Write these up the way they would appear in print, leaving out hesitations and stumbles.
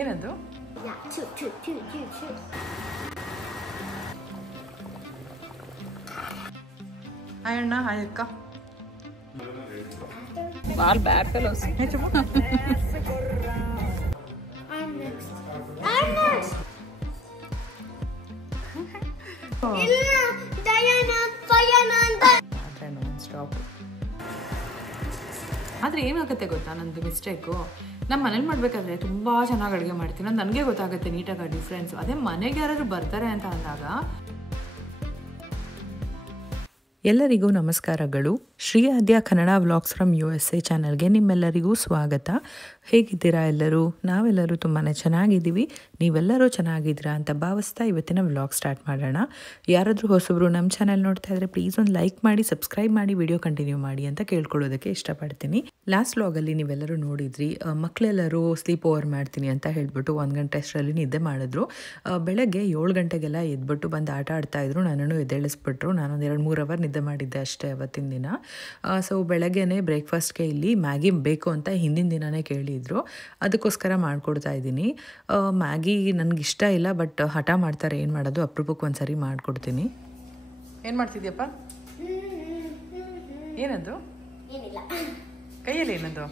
ಏನದು? ಹಾಯ್ ಅಣ್ಣ, ಹಾಯ್ ಅಕ್ಕ. All bad fellows. Hey, Chubu. I'm next. Illa, Diana, stop. ಆದರೆ ಏನಾಗುತ್ತೆ ಗೊತ್ತಾ, ನಂದು ಮಿಸ್ಟೇಕು, ನಮ್ಮ ಮನೇಲಿ ಮಾಡಬೇಕಾದ್ರೆ ತುಂಬ ಚೆನ್ನಾಗಿ ಅಡುಗೆ ಮಾಡ್ತೀನಿ, ಅದು ನನಗೆ ಗೊತ್ತಾಗುತ್ತೆ ನೀಟಾಗಿ ಡಿಫ್ರೆನ್ಸು. ಅದೇ ಮನೆಗೆ ಯಾರಾದರೂ ಬರ್ತಾರೆ ಅಂತ ಅಂದಾಗ. ಎಲ್ಲರಿಗೂ ನಮಸ್ಕಾರಗಳು. ಶ್ರೀ ಆದ್ಯ ಕನ್ನಡ ವ್ಲಾಗ್ಸ್ ಫ್ರಮ್ USA ಚಾನಲ್ಗೆ ನಿಮ್ಮೆಲ್ಲರಿಗೂ ಸ್ವಾಗತ. ಹೇಗಿದ್ದೀರಾ ಎಲ್ಲರೂ? ನಾವೆಲ್ಲರೂ ತುಂಬಾ ಚೆನ್ನಾಗಿದ್ದೀವಿ. ನೀವೆಲ್ಲರೂ ಚೆನ್ನಾಗಿದ್ದೀರಾ ಅಂತ ಭಾವಿಸ್ತಾ ಇವತ್ತಿನ ವ್ಲಾಗ್ ಸ್ಟಾರ್ಟ್ ಮಾಡೋಣ. ಯಾರಾದರೂ ಹೊಸಬ್ರು ನಮ್ಮ ಚಾನಲ್ ನೋಡ್ತಾ ಇದ್ರೆ ಪ್ಲೀಸ್ ಒಂದು ಲೈಕ್ ಮಾಡಿ, ಸಬ್ಸ್ಕ್ರೈಬ್ ಮಾಡಿ, ವಿಡಿಯೋ ಕಂಟಿನ್ಯೂ ಮಾಡಿ ಅಂತ ಕೇಳ್ಕೊಳ್ಳೋದಕ್ಕೆ ಇಷ್ಟಪಡ್ತೀನಿ. ಲಾಸ್ಟ್ ವ್ಲಾಗಲ್ಲಿ ನೀವೆಲ್ಲರೂ ನೋಡಿದ್ರಿ, ಮಕ್ಕಳೆಲ್ಲರೂ ಸ್ಲೀಪ್ ಓವರ್ ಮಾಡ್ತೀನಿ ಅಂತ ಹೇಳ್ಬಿಟ್ಟು 1 ಗಂಟೆ ಅಷ್ಟರಲ್ಲಿ ನಿದ್ದೆ ಮಾಡಿದ್ರು. ಬೆಳಗ್ಗೆ 7 ಗಂಟೆಗೆಲ್ಲ ಎದ್ಬಿಟ್ಟು ಬಂದು ಆಟ ಆಡ್ತಾಯಿದ್ರು. ನನ್ನನ್ನು ಎದ್ದೇಳಿಸ್ಬಿಟ್ರು. ನಾನೊಂದು 2-3 ಅವರ್ ನಿದ್ದೆ ಮಾಡಿದ್ದೆ ಅಷ್ಟೇ ಅವತ್ತಿನ ದಿನ. ಸೊ ಬೆಳಗ್ಗೆನೇ ಬ್ರೇಕ್ಫಾಸ್ಟ್ಗೆ ಇಲ್ಲಿ ಮ್ಯಾಗಿ ಬೇಕು ಅಂತ ಹಿಂದಿನ ದಿನವೇ ಕೇಳಿದ್ರು, ಅದಕ್ಕೋಸ್ಕರ ಮಾಡಿಕೊಡ್ತಾ ಇದ್ದೀನಿ. ಮ್ಯಾಗಿ ನನಗಿಷ್ಟ ಇಲ್ಲ, ಬಟ್ ಹಠ ಮಾಡ್ತಾರೆ, ಏನು ಮಾಡೋದು, ಅಪರೂಪಕ್ಕೆ ಒಂದ್ಸರಿ ಮಾಡಿಕೊಡ್ತೀನಿ. ಏನು ಮಾಡ್ತಿದ್ಯಪ್ಪ? ಏನದು? ಏನಿಲ್ಲ. ಕೈಯಲ್ಲಿ ಏನದು?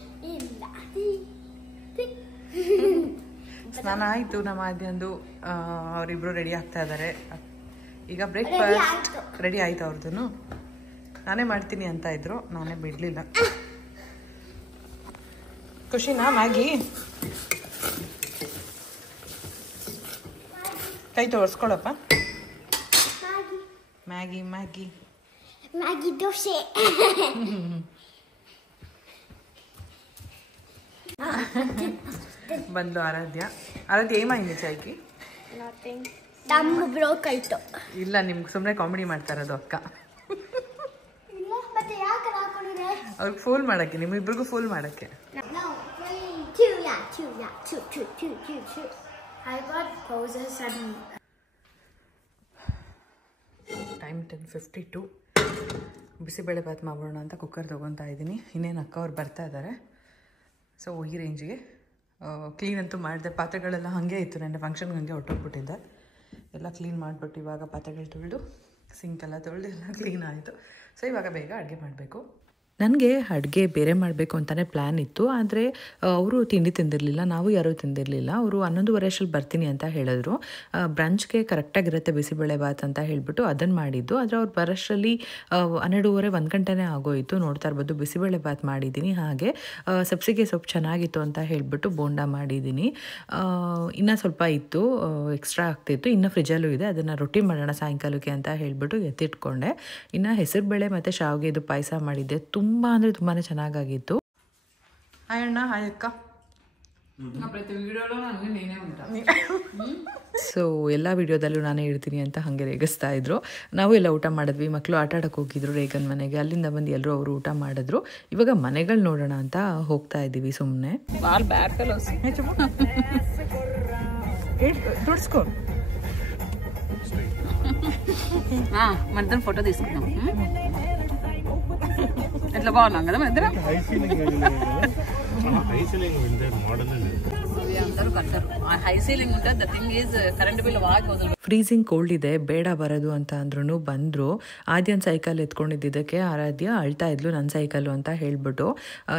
ಸ್ನಾನ ಆಯಿತು ನಮ್ಮ ಆದ್ಯಂದು. ಅವರಿಬ್ಬರು ರೆಡಿ ಆಗ್ತಾ ಇದ್ದಾರೆ. ಈಗ ಬ್ರೇಕ್ಫಾಸ್ಟ್ ರೆಡಿ ಆಯ್ತು ಅವ್ರದ್ದು. ನಾನೇ ಮಾಡ್ತೀನಿ ಅಂತ ಇದ್ರು, ನಾನೇ ಬಿಡಲಿಲ್ಲ. ಖುಷಿನಾ ಮ್ಯಾಗಿ? ಕೈ ತೋರಿಸ್ಕೊಳಪ್ಪ. Maggi Maggi Maggi dosa. ಬಂದು ಆರಾಧ್ಯ ಏಮಾಗಿದೆ ಚಾಯ್ಕಿ? ತಮ್ಮ ಬ್ರೋಕ್ ಆಯ್ತು. ಇಲ್ಲ, ನಿಮ್ಗೆ ಸುಮ್ಮನೆ ಕಾಮಿಡಿ ಮಾಡ್ತಾ ಇರೋದು ಅಕ್ಕ. ಮತ್ತೆ ಯಾಕೆ ಹಾಕೊಂಡಿದೆ? ಅವ್ರಿಗೆ ಫೂಲ್ ಮಾಡೋಕ್ಕೆ, ನಿಮ್ಮಿಬ್ರಿಗೂ ಫೂಲ್ ಮಾಡೋಕ್ಕೆ. ಟೈಮ್ 10:52. ಬಿಸಿಬೇಳೆ ಬಾತ್ ಮಾಡೋಣ ಅಂತ ಕುಕ್ಕರ್ ತೊಗೊತಾ ಇದ್ದೀನಿ. ಇನ್ನೇನು ಅಕ್ಕ ಅವ್ರು ಬರ್ತಾ ಇದ್ದಾರೆ. ಸೊ ಈ ರೇಂಜಿಗೆ ಕ್ಲೀನ್ ಅಂತೂ ಮಾಡಿದೆ. ಪಾತ್ರೆಗಳೆಲ್ಲ ಹಾಗೆ ಇತ್ತು, ನನ್ನ ಫಂಕ್ಷನ್ಗೆ ಹಾಗೆ ಹೊಟ್ಟೋಗ್ಬಿಟ್ಟಿದ್ದೆ. ಎಲ್ಲ ಕ್ಲೀನ್ ಮಾಡಿಬಿಟ್ಟು ಇವಾಗ ಪಾತ್ರೆಗಳು ತೊಳೆದು ಸಿಂಕೆಲ್ಲ ತೊಳೆದು ಎಲ್ಲ ಕ್ಲೀನ್ ಆಯಿತು. ಸೊ ಇವಾಗ ಬೇಗ ಅಡುಗೆ ಮಾಡಬೇಕು. ನನಗೆ ಅಡುಗೆ ಬೇರೆ ಮಾಡಬೇಕು ಅಂತಲೇ ಪ್ಲ್ಯಾನ್ ಇತ್ತು, ಆದರೆ ಅವರು ತಿಂಡಿ ತಿಂದಿರಲಿಲ್ಲ, ನಾವು ಯಾರೂ ತಿಂದಿರಲಿಲ್ಲ. ಅವರು 11:30 ಅಷ್ಟರಲ್ಲಿ ಬರ್ತೀನಿ ಅಂತ ಹೇಳಿದ್ರು. ಬ್ರಂಚ್ಗೆ ಕರೆಕ್ಟಾಗಿರುತ್ತೆ ಬಿಸಿಬೇಳೆ ಬಾತ್ ಅಂತ ಹೇಳಿಬಿಟ್ಟು ಅದನ್ನು ಮಾಡಿದ್ದು. ಆದರೆ ಅವ್ರು ಬರೋಷ್ಟರಲ್ಲಿ 12:30 1 ಗಂಟೆನೇ ಆಗೋಯಿತು. ನೋಡ್ತಾ ಇರ್ಬೋದು, ಬಿಸಿಬೇಳೆ ಬಾತ್ ಮಾಡಿದ್ದೀನಿ. ಹಾಗೆ ಸಬ್ಸಿಗೆ ಸೊಪ್ಪು ಚೆನ್ನಾಗಿತ್ತು ಅಂತ ಹೇಳಿಬಿಟ್ಟು ಬೋಂಡ ಮಾಡಿದ್ದೀನಿ. ಇನ್ನೂ ಸ್ವಲ್ಪ ಇತ್ತು, ಎಕ್ಸ್ಟ್ರಾ ಆಗ್ತಿತ್ತು, ಇನ್ನು ಫ್ರಿಜ್ಜಲ್ಲೂ ಇದೆ. ಅದನ್ನು ರೊಟ್ಟಿ ಮಾಡೋಣ ಸಾಯಂಕಾಲಕ್ಕೆ ಅಂತ ಹೇಳಿಬಿಟ್ಟು ಎತ್ತಿಟ್ಕೊಂಡೆ. ಇನ್ನು ಹೆಸರುಬೇಳೆ ಮತ್ತು ಶಾವಿಗೆದು ಪಾಯಸ ಮಾಡಿದ್ದೆ. ತುಂಬ ಅಂದರೆ ತುಂಬಾ ಚೆನ್ನಾಗಾಗಿತ್ತು. ಹಾಯ್ ಅಣ್ಣ, ಹಾಯ್ ಅಕ್ಕ. ಸೊ ಎಲ್ಲ ವಿಡಿಯೋದಲ್ಲೂ ನಾನೇ ಇರ್ತೀನಿ ಅಂತ ಹಾಗೆ ರೇಗಿಸ್ತಾ ಇದ್ರು. ನಾವು ಎಲ್ಲ ಊಟ ಮಾಡಿದ್ವಿ. ಮಕ್ಕಳು ಆಟ ಆಡೋಕೆ ಹೋಗಿದ್ರು ರೇಗನ್ ಮನೆಗೆ. ಅಲ್ಲಿಂದ ಬಂದು ಎಲ್ಲರೂ ಅವರು ಊಟ ಮಾಡಿದ್ರು. ಇವಾಗ ಮನೆಗಳು ನೋಡೋಣ ಅಂತ ಹೋಗ್ತಾ ಇದ್ದೀವಿ ಸುಮ್ಮನೆ. మన ఫోటో తీసుకుందాం. ఎట్లా బాగున్నాం కదా మన ఇద్దరం. అందరూ కట్టారు. హై సీలింగ్ ఉంటుంది. The thing is current bill బాగా వదులు. ಫ್ರೀಸಿಂಗ್ ಕೋಲ್ಡ್ ಇದೆ, ಬೇಡ ಬರೋದು ಅಂತ ಅಂದ್ರೂ ಬಂದರು. ಆದ್ಯನ ಸೈಕಲ್ ಎತ್ಕೊಂಡಿದ್ದಕ್ಕೆ ಆರಾಧ್ಯ ಅಳ್ತಾ ಇದ್ಲು, ನನ್ನ ಸೈಕಲ್ಲು ಅಂತ ಹೇಳಿಬಿಟ್ಟು.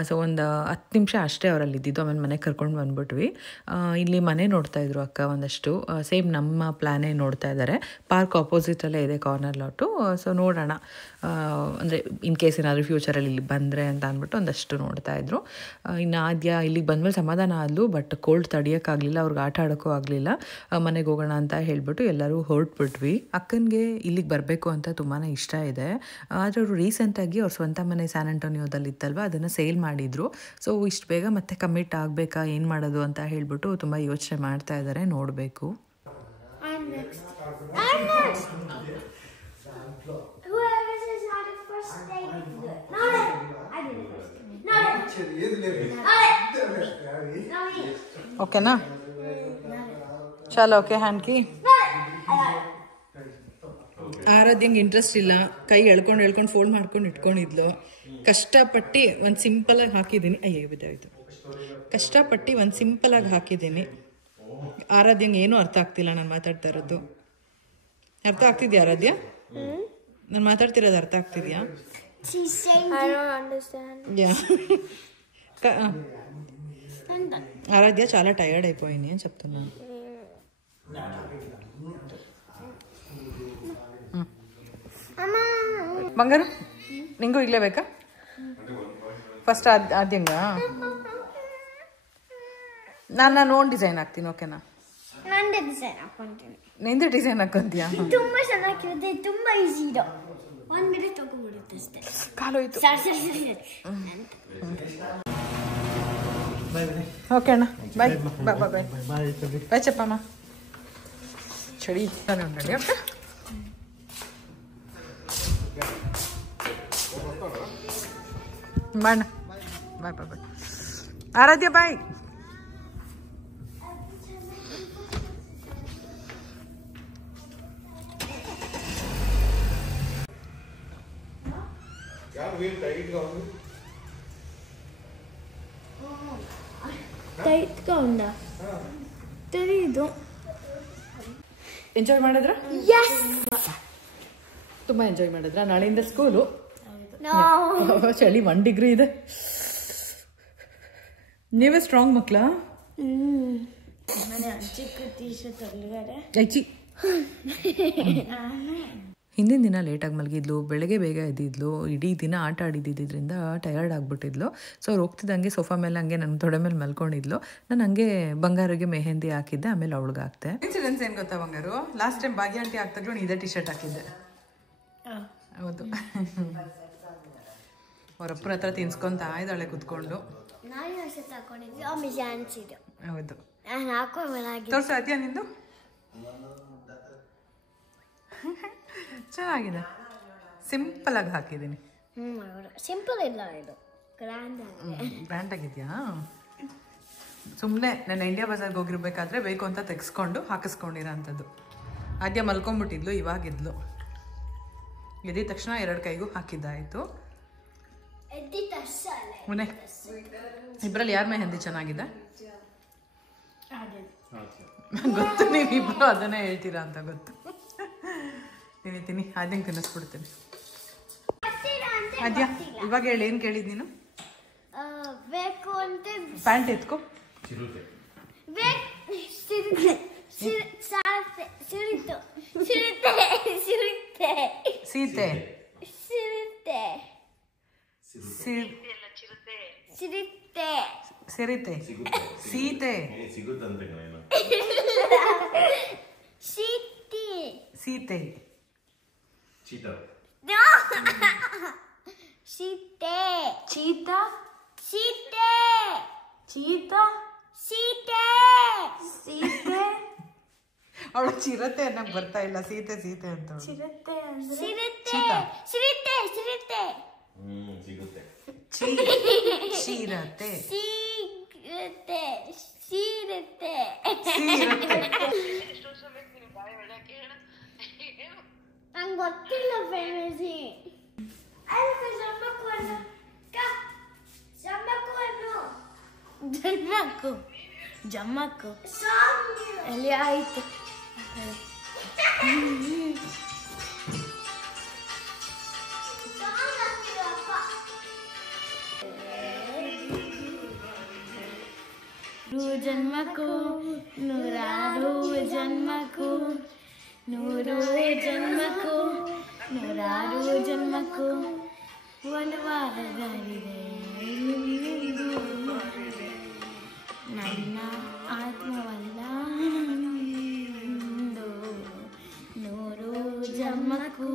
ಸೊ ಒಂದು 10 ನಿಮಿಷ ಅಷ್ಟೇ ಅವರಲ್ಲಿ ಇದ್ದಿದ್ದು. ಆಮೇಲೆ ಮನೆಗೆ ಕರ್ಕೊಂಡು ಬಂದ್ಬಿಟ್ವಿ. ಇಲ್ಲಿ ಮನೆ ನೋಡ್ತಾ ಇದ್ರು ಅಕ್ಕ ಒಂದಷ್ಟು. ಸೇಮ್ ನಮ್ಮ ಪ್ಲ್ಯಾನೇ ನೋಡ್ತಾ ಇದ್ದಾರೆ. ಪಾರ್ಕ್ ಆಪೋಸಿಟಲ್ಲೇ ಇದೆ ಕಾರ್ನರ್ ಲಾಟು. ಸೊ ನೋಡೋಣ, ಅಂದರೆ ಇನ್ ಕೇಸ್ ಏನಾದರೂ ಫ್ಯೂಚರಲ್ಲಿ ಇಲ್ಲಿ ಬಂದರೆ ಅಂತ ಅಂದ್ಬಿಟ್ಟು ಒಂದಷ್ಟು ನೋಡ್ತಾ ಇದ್ರು. ಇನ್ನು ಆದ್ಯ ಇಲ್ಲಿಗೆ ಬಂದಮೇಲೆ ಸಮಾಧಾನ ಆದಲು, ಬಟ್ ಕೋಲ್ಡ್ ತಡಿಯೋಕ್ಕಾಗಲಿಲ್ಲ, ಅವ್ರಿಗೆ ಆಟ ಆಡೋಕ್ಕೂ ಆಗಲಿಲ್ಲ. ಮನೆಗೆ ಹೋಗೋಣ ಅಂತ ಹೇಳಿಬಿಟ್ಟು ಎಲ್ಲರೂ ಹೊರಟ್ಬಿಟ್ವಿ. ಅಕ್ಕನಿಗೆ ಇಲ್ಲಿಗೆ ಬರಬೇಕು ಅಂತ ತುಂಬಾ ಇಷ್ಟ ಇದೆ. ಆದರೆ ಅವರು ರೀಸೆಂಟಾಗಿ ಅವ್ರ ಸ್ವಂತ ಮನೆ ಸ್ಯಾನ್ ಆಂಟೋನಿಯೋದಲ್ಲಿ ಇತ್ತಲ್ವ, ಅದನ್ನು ಸೇಲ್ ಮಾಡಿದರು. ಸೊ ಇಷ್ಟು ಬೇಗ ಮತ್ತೆ ಕಮಿಟ್ ಆಗಬೇಕಾ, ಏನು ಮಾಡೋದು ಅಂತ ಹೇಳಿಬಿಟ್ಟು ತುಂಬ ಯೋಚನೆ ಮಾಡ್ತಾ ಇದ್ದಾರೆ. ನೋಡಬೇಕು. ಓಕೆನಾ? ಚಲೋ, ಓಕೆ. ಹ್ಯಾಂಡ್ ಕೀ. ಆರಾಧ್ಯಂಗೆ ಇಂಟ್ರೆಸ್ಟ್ ಇಲ್ಲ, ಕೈ ಎಳ್ಕೊಂಡು ಫೋಲ್ಡ್ ಮಾಡ್ಕೊಂಡು ಇಟ್ಕೊಂಡಿದ್ಲು. ಕಷ್ಟಪಟ್ಟು ಒಂದು ಸಿಂಪಲಾಗಿ ಹಾಕಿದ್ದೀನಿ. ಅಯ್ಯೋ ಬಿದ್ದಾಯಿತು. ಕಷ್ಟಪಟ್ಟು ಒಂದು ಸಿಂಪಲಾಗಿ ಹಾಕಿದ್ದೀನಿ. ಆರಾಧ್ಯಂಗೆ ಏನೂ ಅರ್ಥ ಆಗ್ತಿಲ್ಲ ನಾನು ಮಾತಾಡ್ತಾ ಇರೋದು. ಅರ್ಥ ಆಗ್ತಿದ್ಯಾ ಆರಾಧ್ಯ? ನಾನು ಮಾತಾಡ್ತಿರೋದು ಅರ್ಥ ಆಗ್ತಿದ್ಯಾ? I don't understand. ఆరాధ్య చాలా టైర్డ్ అయిపోయింది అని చెప్తున్నాను. బంగారు నింగు ఇల్లే ಬೇಕಾ? ಫಸ್ಟ್ ಆದ್ಯಂಗ ನಾನು ಓನ್ ಡಿಸೈನ್ ಹಾಕ್ತೀನಿ. ಓಕೆನಾ? ನಂದೇ ಡಿಸೈನ್ ಹಾಕೊಂತೀನಿ. ನಿಂದೆ ಡಿಸೈನ್ ಹಾಕೊಂತೀಯಾ? ತುಂಬಾ ಚೆನ್ನಾಗಿರುತ್ತೆ, ತುಂಬಾ ಈಸಿ ಇದು. ಒಂದ್ಗಡೆ ತಗೊಂಡ್ಬಿಡುತ್ತೆ ಅಷ್ಟೇ. ಕಾಲೋಯ್ತು. ಸರಿ. ఓకే అన్న బాయ్ బాయ్ బాయ్ బాయ్ చెప్పమ్మా. చెడి ఇట్లానే ఉండండి. ఓకే బాయ్ అన్న. Bye bye bye. Aaradhya bye. ಟೈಟ್గా ఉందా? తెలీదు. ಎಂಜಾಯ್ ಮಾಡಿದ್ರ? ತುಂಬಾ ಎಂಜಾಯ್ ಮಾಡಿದ್ರ? ನಾಳೆಯಿಂದ ಸ್ಕೂಲು. ಚಳಿ 1 ಡಿಗ್ರಿ ಇದೆ. ನೀವೇ ಸ್ಟ್ರಾಂಗ್ ಮಕ್ಳ? ಹಿಂದಿನ ದಿನ ಲೇಟಾಗಿ ಮಲಗಿದ್ಲು, ಬೆಳಗ್ಗೆ ಬೇಗ ಎದ್ದಿದ್ಲು, ಇಡೀ ದಿನ ಆಟ ಆಡಿದ್ದಿದ್ದರಿಂದ ಟಯರ್ಡ್ ಆಗಿಬಿಟ್ಟಿದ್ಲು. ಸೊ ಅವ್ರು ಹೋಗ್ತಿದ್ದಂಗೆ ಸೋಫಾ ಮೇಲೆ ಹಂಗೆ ನನ್ನ ತೊಡೆ ಮೇಲೆ ಮಲ್ಕೊಂಡಿದ್ಲು. ನಾನು ಹಂಗೆ ಬಂಗಾರಿಗೆ ಮೆಹಂದಿ ಹಾಕಿದ್ದೆ, ಆಮೇಲೆ ಅವಳಿಗೆ ಹಾಕ್ತೆ. ಇನ್ಸಿಡೆನ್ಸ್ ಏನು ಗೊತ್ತಾ ಬಂಗಾರು? ಲಾಸ್ಟ್ ಟೈಮ್ ಭಾಗ್ಯ ಆಂಟಿ ಹಾಕ್ತಾಗ್ಲೂ ಇದೇ ಟಿ ಶರ್ಟ್ ಹಾಕಿದ್ದೆ. ಹೌದು. ಅವರಪ್ಪರ ಹತ್ರ ತಿನ್ಸ್ಕೊಂತ ಇದ್ದಾಳೆ ಕುತ್ಕೊಂಡು. ಹೌದು. ತೋರ್ಸು ಅದ್ಯಾ ನಿಂದು? ಚೆನ್ನಾಗಿದೆ. ಸಿಂಪಲ್ ಆಗಿ ಹಾಕಿದ್ದೀನಿ. ಸಿಂಪಲ್ ಇಲ್ಲ, ಇದು ಗ್ರ್ಯಾಂಡ್ ಆಗಿದೆಯಾ? ಸುಮ್ಮನೆ ನಾನು ಇಂಡಿಯಾ ಬಜಾರ್ಗೆ ಹೋಗಿರ್ಬೇಕಾದ್ರೆ ಬೇಕು ಅಂತ ತೆಗೆಸ್ಕೊಂಡು ಹಾಕಿಸ್ಕೊಂಡಿರೋ ಅಂಥದ್ದು. ಆದ್ಯ ಮಲ್ಕೊಂಡ್ಬಿಟ್ಟಿದ್ಲು, ಇವಾಗಿದ್ಲು. ಎದ್ದಿದ ತಕ್ಷಣ 2 ಕೈಗೂ ಹಾಕಿದ್ದಾಯಿತು. ಮುನೆ ಇಬ್ಬರಲ್ಲಿ ಯಾರ ಮೆಹಂದಿ ಚೆನ್ನಾಗಿದೆ? ಗೊತ್ತು, ನೀವಿಬ್ರು ಅದನ್ನೇ ಹೇಳ್ತೀರಾ ಅಂತ ಗೊತ್ತು. ತಿನ್ನಿ ಆದ್ಯಂಗೆ ತಿನ್ನಿಸ್ಬಿಡ್ತೀನಿ. ಆದ್ಯ ಇವಾಗ ಹೇಳಿ, ಏನು ಕೇಳಿದ್ ನೀನು? ಬೇಕು ಅಂತ ಪ್ಯಾಂಟ್ ಎತ್ಕೋ. ಸೀತೆ ಸಿರಿತೆ ಸೀತೆ ಸೀತೆ ಸೀತೆ ಚೀತಾ ಸೀತೆ ಚೀತಾ ಸೀತೆ ಸೀತೆ. ಅವಳು ಚಿರತೆ ಅನ್ನಕ್ ಬರ್ತಾ ಇಲ್ಲ, ಸೀತೆ ಸೀತೆ ಅಂತ. ಚಿರತೆ ಸಿರಿತೆ ಸಿಗುತ್ತೆ. ಸಿರಿತೆ ಚಿರತೆ ಸಿಗುತ್ತೆ ಸಿರಿತೆ. ನಂಗೆ ಗೊತ್ತಿಲ್ಲ ಫ್ರೆಂಡ್ಸಿ. ಜಮ್ಮಕ್ಕು ಎಲ್ಲಿ ಆಯ್ತು. ಜನ್ಮಕ್ಕೂ ನೂರಾರು ಜನ್ಮಕ್ಕೂ ನೂರು ಜನ್ಮಕ್ಕೂ ನೂರಾರು ಜನ್ಮಕ್ಕೂ ಒಂದು ವಾರಗಳಿದೆ ನನ್ನ ಆತ್ಮವಲ್ಲ ನೂರು ಜನ್ಮಕ್ಕೂ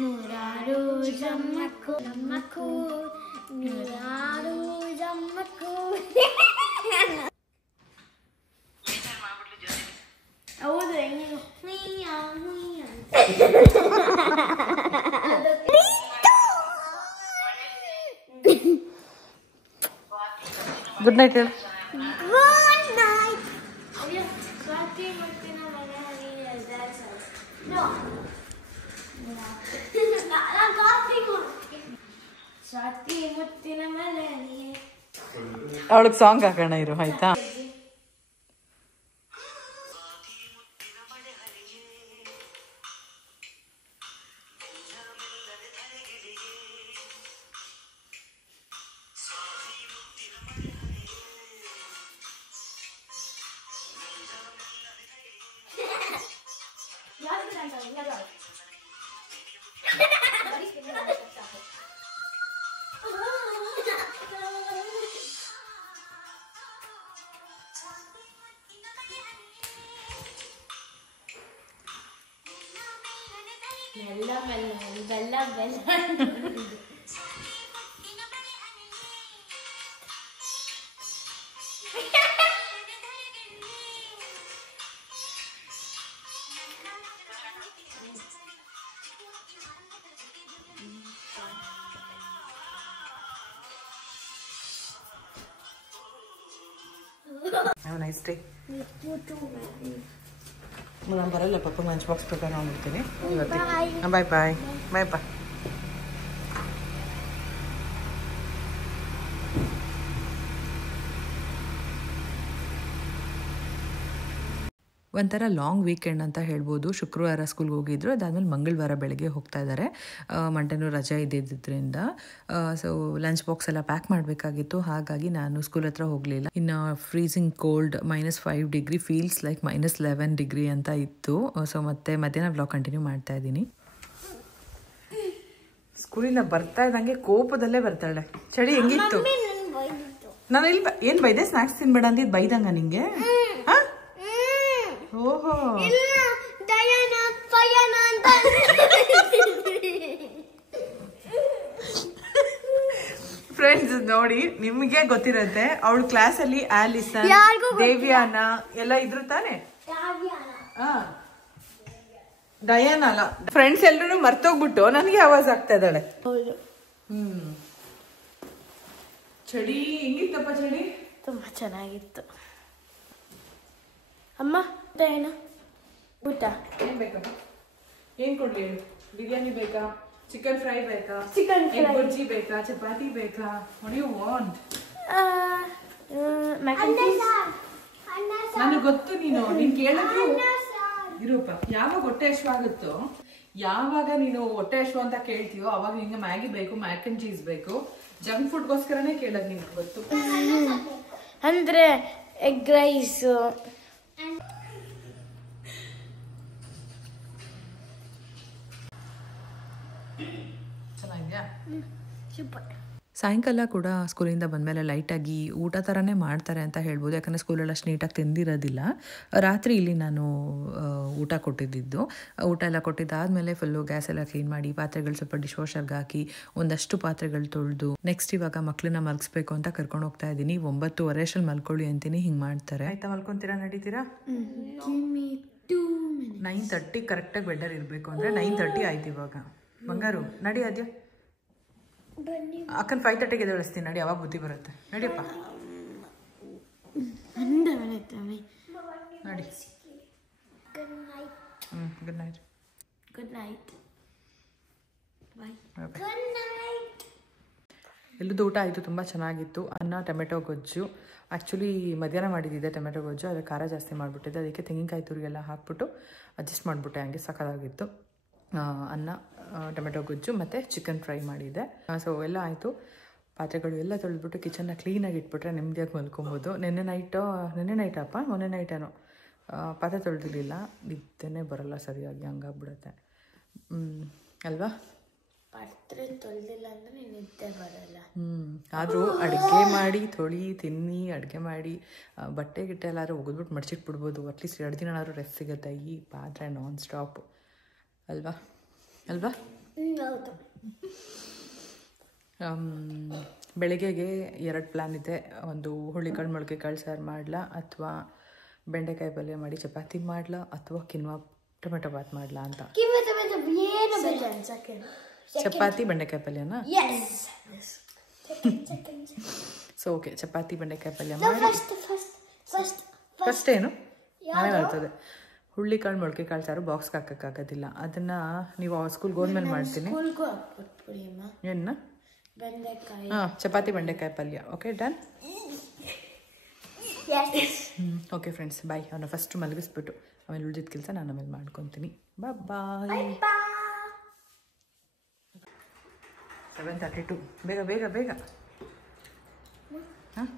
ನೂರಾರು ಜನ್ಮಕ್ಕೂ ಜಮ್ಮಕ್ಕೂ ನೂರಾರು ಜಮ್ಮಕ್ಕೂ. ಹೌದು, ಗುಡ್ ನೈಟ್ ಹೇಳು. Good night. ಸ್ವಾತಿ ಮುತ್ತಿನ ಮಲೆ. ಅವಳಿಗೆ ಸಾಂಗ್ ಹಾಕೋಣ ಇರು, ಆಯ್ತಾ? ಮೆಲ್ಲ ಮೆಲ್ಲ ಬೆಲ್ಲ ಬೆಲ್ಲ Have a nice day. ನಾನು ಬರಲ್ಲ ಪಪ್ಪ ಲಂಚ್ ಬಾಕ್ಸ್ ಪ್ರಿಪೇರ್ ಮಾಡ್ಬಿಡ್ತೀನಿ ಇವತ್ತು. ಬಾಯ್ ಬಾಯ್ ಬಾಯ್ ಬಾಯ್. ಒಂಥರ ಲಾಂಗ್ ವೀಕೆಂಡ್ ಅಂತ ಹೇಳ್ಬೋದು. ಶುಕ್ರವಾರ ಸ್ಕೂಲ್ಗೆ ಹೋಗಿದ್ರು, ಅದಾದಮೇಲೆ ಮಂಗಳವಾರ ಬೆಳಗ್ಗೆ ಹೋಗ್ತಾ ಇದ್ದಾರೆ. ಮಂಡೇನೂ ರಜೆ ಇದ್ದಿದ್ದರಿಂದ ಸೊ ಲಂಚ್ ಬಾಕ್ಸ್ ಎಲ್ಲ ಪ್ಯಾಕ್ ಮಾಡಬೇಕಾಗಿತ್ತು. ಹಾಗಾಗಿ ನಾನು ಸ್ಕೂಲ್ ಹತ್ರ ಹೋಗಲಿಲ್ಲ. ಇನ್ನು freezing cold -5 degree, feels like -11 degree ಅಂತ ಇತ್ತು. ಸೊ ಮತ್ತೆ ಮಧ್ಯಾಹ್ನ ವ್ಲಾಗ್ ಕಂಟಿನ್ಯೂ ಮಾಡ್ತಾ ಇದ್ದೀನಿ. ಸ್ಕೂಲಿಂದ ಬರ್ತಾ ಇದ್ದಂಗೆ ಕೋಪದಲ್ಲೇ ಬರ್ತಾಳೆ. ಚಳಿ ಹೆಂಗಿತ್ತು? ನಾನು ಇಲ್ಲಿ ಏನು ಬೈದೆ? ಸ್ನಾಕ್ಸ್ ತಿನ್ಬೇಡ ಅಂದಿದ್ದು ಬೈದಂಗ ನಿಂಗೆ? ಓಹೋ, ಫ್ರೆಂಡ್ಸ್ ನೋಡಿ, ನಿಮಗೆ ಗೊತ್ತಿರುತ್ತೆ ಅವಳ ಕ್ಲಾಸಲ್ಲಿ ಆಲಿಸನ್, ದೇವ್ಯಾನ ಎಲ್ಲ ಇದ್ರು ತಾನೆ. ಡಯಾನ ಅಲ್ಲ, ಫ್ರೆಂಡ್ಸ್ ಎಲ್ರು ಮರ್ತೋಗ್ಬಿಟ್ಟು ನನಗೆ ಆವಾಜ್ ಆಗ್ತಾ ಇದ್ದಾಳೆ. ಚಳಿ ಹೆಂಗಿತ್ತಪ್ಪ? ಚಳಿ ತುಂಬಾ ಚೆನ್ನಾಗಿತ್ತು. ಅಮ್ಮ ಏನು ಊಟ? ಏನ್ ಬೇಕಪ್ಪ? ಏನ್ ಕೊಡ್ಲಿ? ಬಿರಿಯಾನಿ ಬೇಕಾ? ಚಿಕನ್ ಫ್ರೈ ಬೇಕಾ? ಎಗ್ ಬುರ್ಜಿ ಬೇಕಾ? ಚಪಾತಿ ಬೇಕಾ? What you want? ನನಗೆ ಗೊತ್ತು, ನೀನ್ ಕೇಳಿದ್ರು ಇರೂಪ. ಯಾವಾಗ ಹೊಟ್ಟೆ ಹಶ್ವಾಗುತ್ತೋ, ಯಾವಾಗ ನೀನು ಹೊಟ್ಟೆ ಹಶ್ವ ಅಂತ ಕೇಳ್ತೀಯೋ ಅವಾಗ ನಿಂಗೆ ಮ್ಯಾಗಿ ಬೇಕು, ಮ್ಯಾಕ್ ಅಂಡ್ ಚೀಸ್ ಬೇಕು. ಜಂಕ್ ಫುಡ್ಗೋಸ್ಕರನೇ ಕೇಳೋದು ನಿಂಗೆ ಗೊತ್ತು. ಅಂದ್ರೆ ಎಗ್ ರೈಸ್. ಚೆನ್ನಾಗಿದ್ಯಾ? ಸೂಪರ್. ಸಾಯಂಕಾಲ ಕೂಡ ಸ್ಕೂಲಿಂದ ಬಂದಮೇಲೆ ಲೈಟಾಗಿ ಊಟ ಥರನೇ ಮಾಡ್ತಾರೆ ಅಂತ ಹೇಳ್ಬೋದು. ಯಾಕಂದರೆ ಸ್ಕೂಲಲ್ಲಿ ಅಷ್ಟು ನೀಟಾಗಿ ತಿಂದಿರೋದಿಲ್ಲ. ರಾತ್ರಿ ಇಲ್ಲಿ ನಾನು ಊಟ ಕೊಟ್ಟಿದ್ದು. ಊಟ ಎಲ್ಲ ಕೊಟ್ಟಿದ್ದಾದಮೇಲೆ ಫುಲ್ಲು ಗ್ಯಾಸ್ ಎಲ್ಲ ಕ್ಲೀನ್ ಮಾಡಿ, ಪಾತ್ರೆಗಳು ಸ್ವಲ್ಪ ಡಿಶ್ ವಾಷರ್ಗೆ ಹಾಕಿ, ಒಂದಷ್ಟು ಪಾತ್ರೆಗಳು ತೊಳೆದು, ನೆಕ್ಸ್ಟ್ ಇವಾಗ ಮಕ್ಕಳನ್ನ ಮಲಗಿಸ್ಬೇಕು ಅಂತ ಕರ್ಕೊಂಡು ಹೋಗ್ತಾ ಇದ್ದೀನಿ. 9:30 ಅಷ್ಟಲ್ಲಿ ಮಲ್ಕೊಳ್ಳಿ ಅಂತೀನಿ. ಹಿಂಗೆ ಮಾಡ್ತಾರೆ. ಆಯ್ತಾ, ಮಲ್ಕೊತೀರಾ? ನಡೀತೀರಾ? 9:30 ಕರೆಕ್ಟಾಗಿ ಬೆಡ್ಡರ್ ಇರಬೇಕು. ಅಂದರೆ 9:30 ಆಯ್ತು ಇವಾಗ. ಬಂಗಾರು ನಡಿ. ಅದ್ಯ ಅಕ್ಕನ 5:30ಗೆ ಎದ್ದೇಳಿಸ್ತೀನಿ. ನಡಿ, ಅವಾಗ ಬುದ್ಧಿ ಬರುತ್ತೆ. ನಡಿಯಪ್ಪ, ನಡಿ. Good night. Good night. Bye. ಎಲ್ಲದು ಊಟ ಆಯಿತು, ತುಂಬ ಚೆನ್ನಾಗಿತ್ತು. ಅನ್ನ, ಟೊಮೆಟೊ ಗೊಜ್ಜು. ಆ್ಯಕ್ಚುಲಿ ಮಧ್ಯಾಹ್ನ ಮಾಡಿದ್ದಿದೆ ಟೊಮೆಟೊ ಗೊಜ್ಜು, ಅದಕ್ಕೆ ಖಾರ ಜಾಸ್ತಿ ಮಾಡಿಬಿಟ್ಟಿದ್ದೆ. ಅದಕ್ಕೆ ತೆಂಗಿನಕಾಯಿ ತುರಿಗೆಲ್ಲ ಹಾಕ್ಬಿಟ್ಟು ಅಡ್ಜಸ್ಟ್ ಮಾಡಿಬಿಟ್ಟೆ. ಹಂಗೆ ಸಕ್ಕತ್ತಾಗಿತ್ತು. ಅನ್ನ, ಟೊಮೆಟೊ ಗೊಜ್ಜು ಮತ್ತು ಚಿಕನ್ ಫ್ರೈ ಮಾಡಿದ್ದೆ. ಸೊ ಎಲ್ಲ ಆಯಿತು. ಪಾತ್ರೆಗಳು ಎಲ್ಲ ತೊಳೆದ್ಬಿಟ್ಟು ಕಿಚನ್ನ ಕ್ಲೀನಾಗಿ ಇಟ್ಬಿಟ್ರೆ ನೆಮ್ಮದಿಯಾಗಿ ಮಲ್ಕೊಬೋದು. ಮೊನ್ನೆ ನೈಟೇನೋ ಪಾತ್ರೆ ತೊಳೆದಿರಲಿಲ್ಲ. ನಿದ್ದೆನೇ ಬರೋಲ್ಲ ಸರಿಯಾಗಿ, ಹಂಗಾಗ್ಬಿಡುತ್ತೆ ಅಲ್ವಾ? ಪಾತ್ರೆ ತೊಳೆದಿಲ್ಲ ಅಂದರೆ ನಿದ್ದೆ ಬರಲ್ಲ. ಆದರೂ ಅಡುಗೆ ಮಾಡಿ ತಿನ್ನಿ ಅಡುಗೆ ಮಾಡಿ ಬಟ್ಟೆ ಗಿಟ್ಟೆ ಎಲ್ಲಾದ್ರೂ ಒಗೆದ್ಬಿಟ್ಟು ಮಡ್ಚಿಟ್ಬಿಡ್ಬೋದು. ಅಟ್ಲೀಸ್ಟ್ 2 ದಿನ ರೆಸ್ಟ್ ಸಿಗುತ್ತೆ. ಈ ಪಾತ್ರೆ ನಾನ್ ಸ್ಟಾಪ್ ಅಲ್ವಾ? ಬೆಳಗ್ಗೆಗೆ 2 ಪ್ಲ್ಯಾನ್ ಇದೆ. ಒಂದು ಹುಳ್ಳಿಕಾಳು ಮೊಳಕೆ ಕಾಳು ಸಾರು ಮಾಡಲಾ, ಅಥವಾ ಬೆಂಡೆಕಾಯಿ ಪಲ್ಯ ಮಾಡಿ ಚಪಾತಿ ಮಾಡಲಾ, ಅಥವಾ ಕಿನ್ವಾ ಟೊಮೆಟೊ ಬಾತ್ ಮಾಡಲಾ ಅಂತ. ಚಪಾತಿ ಬೆಂಡೆಕಾಯಿ ಪಲ್ಯನಾ? ಸೊ ಓಕೆ, ಚಪಾತಿ ಬೆಂಡೆಕಾಯಿ ಪಲ್ಯ ಮಾಡಿ. ಫಸ್ಟ್ ಏನು ನಾನೇ ಬರ್ತದೆ. ಹುಳ್ಳಿಕಾಳು ಮೊಳಕೆ ಕಾಳು ಸಾರು ಬಾಕ್ಸ್ಗೆ ಹಾಕೋಕ್ಕಾಗೋದಿಲ್ಲ. ಅದನ್ನು ನೀವು ಸ್ಕೂಲ್ಗೆ ಹೋದ್ಮೇಲೆ ಮಾಡ್ತೀನಿ. ಏನು? ಹಾಂ, ಚಪಾತಿ ಬೆಂಡೆಕಾಯಿ ಪಲ್ಯ. Okay, done. ಓಕೆ ಫ್ರೆಂಡ್ಸ್, ಬಾಯ್. ಅವನ್ನ ಫಸ್ಟ್ ಮಲಗಿಸ್ಬಿಟ್ಟು ಆಮೇಲೆ ಉಳಿದಿದ್ದ ಕೆಲಸ ನಾನು ಆಮೇಲೆ ಮಾಡ್ಕೊತೀನಿ. ಬಾಯ್. 7:32. ಬೇಗ ಬೇಗ ಬೇಗ. ಹಾಂ,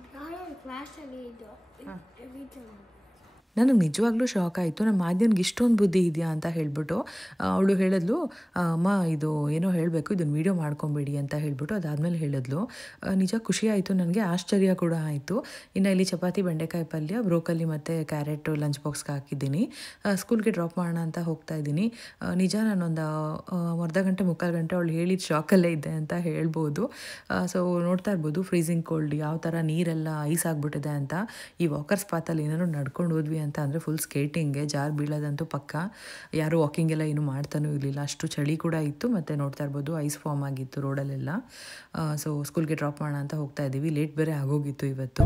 ನನಗೆ ನಿಜವಾಗ್ಲೂ ಶಾಕ್ ಆಯಿತು. ನಮ್ಮ ಆದ್ಯನ್ಗೆ ಇಷ್ಟೊಂದು ಬುದ್ಧಿ ಇದೆಯಾ ಅಂತ ಹೇಳ್ಬಿಟ್ಟು ಅವಳು ಹೇಳಿದ್ಲು, ಅಮ್ಮ ಇದು ಏನೋ ಹೇಳಬೇಕು, ಇದನ್ನು ವೀಡಿಯೋ ಮಾಡ್ಕೊಂಬಿಡಿ ಅಂತ ಹೇಳ್ಬಿಟ್ಟು ಅದಾದಮೇಲೆ ಹೇಳಿದ್ಲು. ನಿಜ ಖುಷಿ ಆಯಿತು ನನಗೆ, ಆಶ್ಚರ್ಯ ಕೂಡ ಆಯಿತು. ಇನ್ನು ಇಲ್ಲಿ ಚಪಾತಿ, ಬೆಂಡೆಕಾಯಿ ಪಲ್ಯ, ಬ್ರೋಕಲಿ ಮತ್ತು ಕ್ಯಾರೆಟು ಲಂಚ್ ಬಾಕ್ಸ್ಗೆ ಹಾಕಿದ್ದೀನಿ. ಸ್ಕೂಲ್ಗೆ ಡ್ರಾಪ್ ಮಾಡೋಣ ಅಂತ ಹೋಗ್ತಾ ಇದ್ದೀನಿ. ನಿಜ ನಾನೊಂದು ಅರ್ಧ ಗಂಟೆ ಮುಕ್ಕಾಲು ಗಂಟೆ ಅವಳು ಹೇಳಿದ ಶಾಕಲ್ಲೇ ಇದ್ದೆ ಅಂತ ಹೇಳ್ಬೋದು. ಸೊ ನೋಡ್ತಾ ಇರ್ಬೋದು ಫ್ರೀಸಿಂಗ್ ಕೋಲ್ಡ್ ಯಾವ ಥರ ನೀರೆಲ್ಲ ಐಸ್ ಆಗಿಬಿಟ್ಟಿದೆ ಅಂತ. ಈ ವಾಕರ್ಸ್ ಪಾತಲ್ಲಿ ಏನಾದ್ರು ನಡ್ಕೊಂಡು ಹೋದ್ವಿ ಅಂತ ಅಂದರೆ ಫುಲ್ ಸ್ಕೇಟಿಂಗ್ಗೆ ಜಾರ್ ಬೀಳೋದಂತೂ ಪಕ್ಕ. ಯಾರೂ ವಾಕಿಂಗ್ ಎಲ್ಲ ಏನೂ ಮಾಡ್ತಾನೂ ಇರಲಿಲ್ಲ, ಅಷ್ಟು ಚಳಿ ಕೂಡ ಇತ್ತು. ಮತ್ತು ನೋಡ್ತಾ ಇರ್ಬೋದು ಐಸ್ ಫಾರ್ಮ್ ಆಗಿತ್ತು ರೋಡಲ್ಲೆಲ್ಲ. ಸೊ ಸ್ಕೂಲ್ಗೆ ಡ್ರಾಪ್ ಮಾಡೋಣ ಅಂತ ಹೋಗ್ತಾ ಇದ್ದೀವಿ. ಲೇಟ್ ಬೇರೆ ಆಗೋಗಿತ್ತು ಇವತ್ತು.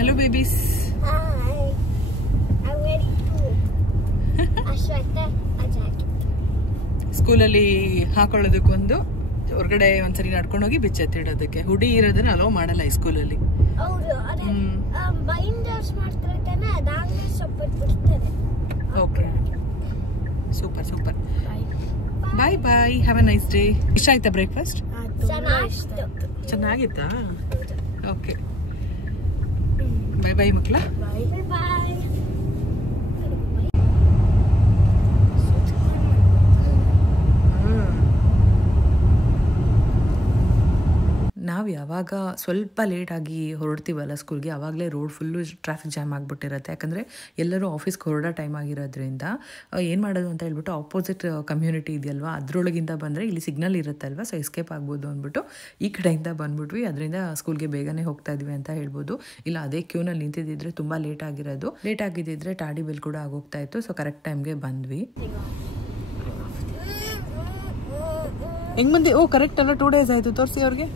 Hello babies. ಸ್ಕೂಲಲ್ಲಿ ಹಾಕೊಳ್ಳೋದಕ್ಕೊಂದು, ಹೊರಗಡೆ ಒಂದ್ಸರಿ ನಡ್ಕೊಂಡು ಹೋಗಿ ಬಿಚ್ಚೆತ್ತಿಡೋದಕ್ಕೆ. ಹುಡಿ ಇರೋದನ್ನ ಅಲೋ ಮಾಡಲ್ಲ ಈ ಸ್ಕೂಲಲ್ಲಿ. Okay, super super. Bye bye, have a nice day. ಇಷ್ಟ ಆಯ್ತಾ ಬ್ರೇಕ್ಫಾಸ್ಟ್? ಚೆನ್ನಾಗಿತ್ತಾ? ಓಕೆ, ಬಾಯ್ ಬಾಯ್ ಮಕ್ಕಳ. ನಾವು ಯಾವಾಗ ಸ್ವಲ್ಪ ಲೇಟಾಗಿ ಹೊರಡ್ತೀವಲ್ಲ ಸ್ಕೂಲ್ಗೆ, ಆವಾಗಲೇ ರೋಡ್ ಫುಲ್ಲು ಟ್ರಾಫಿಕ್ ಜಾಮ್ ಆಗಿಬಿಟ್ಟಿರುತ್ತೆ. ಯಾಕಂದರೆ ಎಲ್ಲರೂ ಆಫೀಸ್ಗೆ ಹೊರಡೋ ಟೈಮ್ ಆಗಿರೋದ್ರಿಂದ ಏನು ಮಾಡೋದು ಅಂತ ಹೇಳ್ಬಿಟ್ಟು ಆಪೋಸಿಟ್ ಕಮ್ಯುನಿಟಿ ಇದೆಯಲ್ವ, ಅದರೊಳಗಿಂದ ಬಂದರೆ ಇಲ್ಲಿ ಸಿಗ್ನಲ್ ಇರುತ್ತಲ್ವ, ಸೊ ಎಸ್ಕೇಪ್ ಆಗ್ಬೋದು ಅಂದ್ಬಿಟ್ಟು ಈ ಕಡೆಯಿಂದ ಬಂದ್ಬಿಟ್ವಿ. ಅದರಿಂದ ಸ್ಕೂಲ್ಗೆ ಬೇಗನೆ ಹೋಗ್ತಾ ಇದ್ವಿ ಅಂತ ಹೇಳ್ಬೋದು. ಇಲ್ಲ ಅದೇ ಕ್ಯೂನಲ್ಲಿ ನಿಂತಿದ್ದಿದ್ರೆ ತುಂಬ ಲೇಟ್ ಆಗಿದ್ದಿದ್ರೆ ಟಾಡಿ ಬೆಲ್ ಕೂಡ ಆಗೋಗ್ತಾ ಇತ್ತು. ಸೊ ಕರೆಕ್ಟ್ ಟೈಮ್ಗೆ ಬಂದ್ವಿ. ಹೆಂಗ್ ಬಂದಿ? ಓ ಕರೆಕ್ಟ್ ಅಲ್ಲ, 2 days ಆಯಿತು. ತೋರಿಸಿ ಅವ್ರಿಗೆ.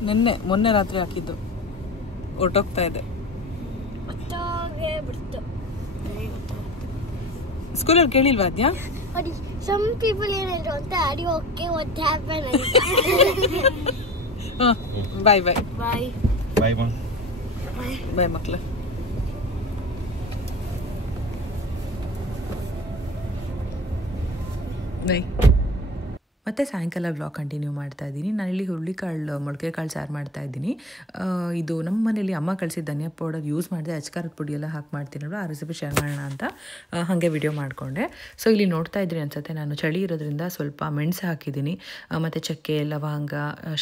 ಮೊನ್ನೆ ರಾತ್ರಿ ಹಾಕಿದ್ದು ಹೊರಟೋಗ್ತಾ ಇದೆ. ಸ್ಕೂಲಲ್ಲಿ ಕೇಳಿಲ್ವಾ ಅದ್ಯಾ? Some people ಹೇಳಿದ್ರು ಅಂತ, are you okay? What happened? Bye bye Bye. Bye, mom. ಬಾಯ್ ಮಕ್ಕಳು. ಬಾಯ್. ಮತ್ತು ಸಾಯಂಕಾಲ ವ್ಲಾಗ್ ಕಂಟಿನ್ಯೂ ಮಾಡ್ತಾ ಇದ್ದೀನಿ. ನಾನಿಲ್ಲಿ ಹುರುಳಿಕಾಳು, ಮೊಳಕೆ ಕಾಳು ಸಾರು ಮಾಡ್ತಾ ಇದ್ದೀನಿ. ಇದು ನಮ್ಮ ಮನೇಲಿ ಅಮ್ಮ ಕಳಿಸಿದ ಧನಿಯಾ ಪೌಡರ್ ಯೂಸ್ ಮಾಡಿದೆ, ಅಚ್ಕಾರದ ಪುಡಿ ಎಲ್ಲ ಹಾಕಿ ಮಾಡ್ತೀನಲ್ವ, ಆ ರೆಸಿಪಿ ಶೇರ್ ಮಾಡೋಣ ಅಂತ ಹಾಗೆ ವಿಡಿಯೋ ಮಾಡಿಕೊಂಡೆ. ಸೊ ಇಲ್ಲಿ ನೋಡ್ತಾ ಇದ್ರಿ ಅನ್ಸುತ್ತೆ, ನಾನು ಚಳಿ ಇರೋದ್ರಿಂದ ಸ್ವಲ್ಪ ಮೆಣಸು ಹಾಕಿದ್ದೀನಿ, ಮತ್ತು ಚಕ್ಕೆ, ಲವಂಗ,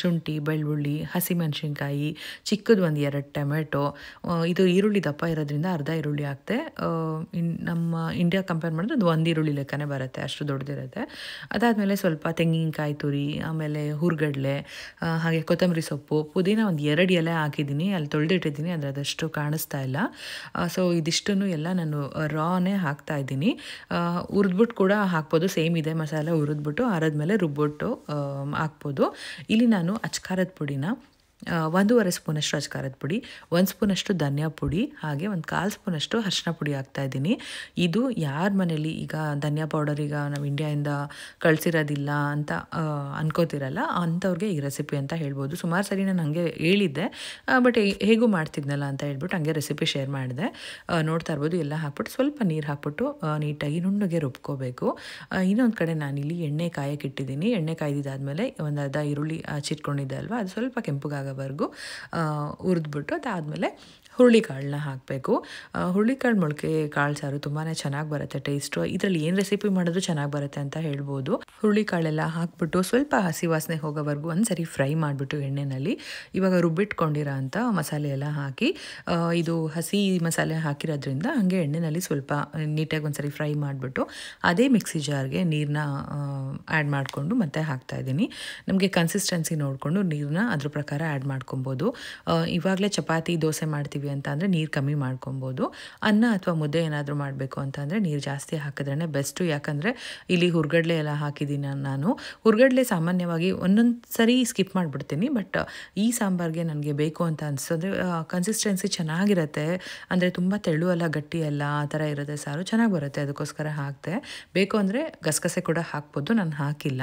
ಶುಂಠಿ, ಬೆಳ್ಳುಳ್ಳಿ, ಹಸಿಮೆಣಸಿನ್ಕಾಯಿ, ಚಿಕ್ಕದು 1-2 ಟೊಮೆಟೊ. ಇದು ಈರುಳ್ಳಿ ದಪ್ಪ ಇರೋದ್ರಿಂದ ಅರ್ಧ ಈರುಳ್ಳಿ ಹಾಕ್ತೆ. ನಮ್ಮ ಇಂಡಿಯಾ ಕಂಪೇರ್ ಮಾಡಿದ್ರೆ ಅದು 1 ಈರುಳ್ಳಿ ಲೆಕ್ಕನೇ ಬರುತ್ತೆ, ಅಷ್ಟು ದೊಡ್ಡದಿರುತ್ತೆ. ಅದಾದಮೇಲೆ ಸ್ವಲ್ಪ ತೆಂಗಿನಕಾಯಿ ತುರಿ, ಆಮೇಲೆ ಹುರ್ಗಡ್ಲೆ, ಹಾಗೆ ಕೊತ್ತಂಬರಿ ಸೊಪ್ಪು, ಪುದೀನ 1-2 ಎಲೆ ಹಾಕಿದ್ದೀನಿ. ಅಲ್ಲಿ ತೊಳೆದಿಟ್ಟಿದ್ದೀನಿ, ಆದರೆ ಅದಷ್ಟು ಕಾಣಿಸ್ತಾ ಇಲ್ಲ. ಸೊ ಇದಿಷ್ಟನ್ನು ಎಲ್ಲ ನಾನು ರಾನೇ ಹಾಕ್ತಾ ಇದ್ದೀನಿ. ಹುರಿದ್ಬಿಟ್ಟು ಕೂಡ ಹಾಕ್ಬೋದು, ಸೇಮ್ ಇದೆ ಮಸಾಲೆ. ಹುರಿದ್ಬಿಟ್ಟು ಆರದ್ಮೇಲೆ ರುಬ್ಬಿಟ್ಟು ಹಾಕ್ಬೋದು. ಇಲ್ಲಿ ನಾನು ಅಚ್ಕಾರದ ಪುಡಿನ 1.5 ಸ್ಪೂನಷ್ಟು ಅಚ್ಕಾರದ ಪುಡಿ, 1 ಸ್ಪೂನಷ್ಟು ಧನಿಯಾ ಪುಡಿ, ಹಾಗೆ 1/4 ಸ್ಪೂನಷ್ಟು ಅರಿಶಿನ ಪುಡಿ ಹಾಕ್ತಾಯಿದ್ದೀನಿ. ಇದು ಯಾರ ಮನೇಲಿ ಈಗ ಧನಿಯಾ ಪೌಡರ್ ಈಗ ನಾವು ಇಂಡಿಯಾದಿಂದ ಕಳಿಸಿರೋದಿಲ್ಲ ಅಂತ ಅನ್ಕೋತಿರಲ್ಲ, ಅಂಥವ್ರಿಗೆ ಈ ರೆಸಿಪಿ ಅಂತ ಹೇಳ್ಬೋದು. ಸುಮಾರು ಸರಿ ನಾನು ಹಂಗೆ ಹೇಳಿದ್ದೆ, ಬಟ್ ಹೇಗೂ ಮಾಡ್ತಿದ್ನಲ್ಲ ಅಂತ ಹೇಳ್ಬಿಟ್ಟು ಹಂಗೆ ರೆಸಿಪಿ ಶೇರ್ ಮಾಡಿದೆ. ನೋಡ್ತಾ ಇರ್ಬೋದು, ಎಲ್ಲ ಹಾಕ್ಬಿಟ್ಟು ಸ್ವಲ್ಪ ನೀರು ಹಾಕ್ಬಿಟ್ಟು ನೀಟಾಗಿ ನುಣ್ಣಗೆ ರುಬ್ಕೋಬೇಕು. ಇನ್ನೊಂದು ಕಡೆ ನಾನಿಲ್ಲಿ ಎಣ್ಣೆ ಕಾಯಕ್ಕೆ ಇಟ್ಟಿದ್ದೀನಿ. ಎಣ್ಣೆ ಕಾಯ್ದಿದ್ದಾದಮೇಲೆ 1 ಅರ್ಧ ಈರುಳ್ಳಿ ಚಿಟ್ಕೊಂಡಿದ್ದೆ ಅಲ್ವಾ, ಅದು ಸ್ವಲ್ಪ ಕೆಂಪಗಾಗೋವರೆಗೂ ಹುರಿದ್ಬಿಟ್ಟು ಅದಾದಮೇಲೆ ಹುರುಳಿಕಾಳನ್ನ ಹಾಕಬೇಕು. ಹುರುಳಿಕಾಳು ಮೊಳಕೆ ಕಾಳು ಸಾರು ತುಂಬಾ ಚೆನ್ನಾಗಿ ಬರುತ್ತೆ ಟೇಸ್ಟು. ಇದರಲ್ಲಿ ಏನು ರೆಸಿಪಿ ಮಾಡಿದ್ರು ಚೆನ್ನಾಗಿ ಬರುತ್ತೆ ಅಂತ ಹೇಳ್ಬೋದು. ಹುರುಳಿಕಾಳೆಲ್ಲ ಹಾಕ್ಬಿಟ್ಟು ಸ್ವಲ್ಪ ಹಸಿ ವಾಸನೆ ಹೋಗೋವರೆಗೂ ಒಂದ್ಸರಿ ಫ್ರೈ ಮಾಡಿಬಿಟ್ಟು ಎಣ್ಣೆಯಲ್ಲಿ ಇವಾಗ ರುಬ್ಬಿಟ್ಕೊಂಡಿರೋ ಅಂಥ ಮಸಾಲೆ ಎಲ್ಲ ಹಾಕಿ, ಇದು ಹಸಿ ಮಸಾಲೆ ಹಾಕಿರೋದ್ರಿಂದ ಹಾಗೆ ಎಣ್ಣೆಯಲ್ಲಿ ಸ್ವಲ್ಪ ನೀಟಾಗಿ ಒಂದ್ಸರಿ ಫ್ರೈ ಮಾಡಿಬಿಟ್ಟು ಅದೇ ಮಿಕ್ಸಿ ಜಾರ್ಗೆ ನೀರನ್ನ ಆ್ಯಡ್ ಮಾಡಿಕೊಂಡು ಮತ್ತೆ ಹಾಕ್ತಾಯಿದ್ದೀನಿ. ನಮಗೆ ಕನ್ಸಿಸ್ಟೆನ್ಸಿ ನೋಡಿಕೊಂಡು ನೀರನ್ನ ಅದ್ರ ಪ್ರಕಾರ ಆ್ಯಡ್ ಮಾಡ್ಕೊಬೋದು. ಇವಾಗಲೇ ಚಪಾತಿ ದೋಸೆ ಮಾಡ್ತೀವಿ ಅಂತ ಅಂದರೆ ನೀರು ಕಮ್ಮಿ ಮಾಡ್ಕೊಬೋದು. ಅನ್ನ ಅಥವಾ ಮುದ್ದೆ ಏನಾದರೂ ಮಾಡಬೇಕು ಅಂತಂದರೆ ನೀರು ಜಾಸ್ತಿ ಹಾಕಿದ್ರೇ ಬೆಸ್ಟು. ಯಾಕಂದರೆ ಇಲ್ಲಿ ಹುರ್ಗಡ್ಲೆ ಎಲ್ಲ ಹಾಕಿದ್ದೀನಿ ನಾನು. ಹುರ್ಗಡ್ಲೆ ಸಾಮಾನ್ಯವಾಗಿ ಒಂದೊಂದು ಸರಿ ಸ್ಕಿಪ್ ಮಾಡಿಬಿಡ್ತೀನಿ, ಬಟ್ ಈ ಸಾಂಬಾರಿಗೆ ನನಗೆ ಬೇಕು ಅಂತ ಅನಿಸ್ತಂದರೆ ಕನ್ಸಿಸ್ಟೆನ್ಸಿ ಚೆನ್ನಾಗಿರುತ್ತೆ. ಅಂದರೆ ತುಂಬ ತೆಳು ಅಲ್ಲ, ಗಟ್ಟಿ ಅಲ್ಲ, ಆ ಥರ ಇರುತ್ತೆ ಸಾರು, ಚೆನ್ನಾಗಿ ಬರುತ್ತೆ. ಅದಕ್ಕೋಸ್ಕರ ಹಾಕ್ತೆ. ಬೇಕು ಅಂದರೆ ಗಸಗಸೆ ಕೂಡ ಹಾಕ್ಬೋದು, ನಾನು ಹಾಕಿಲ್ಲ.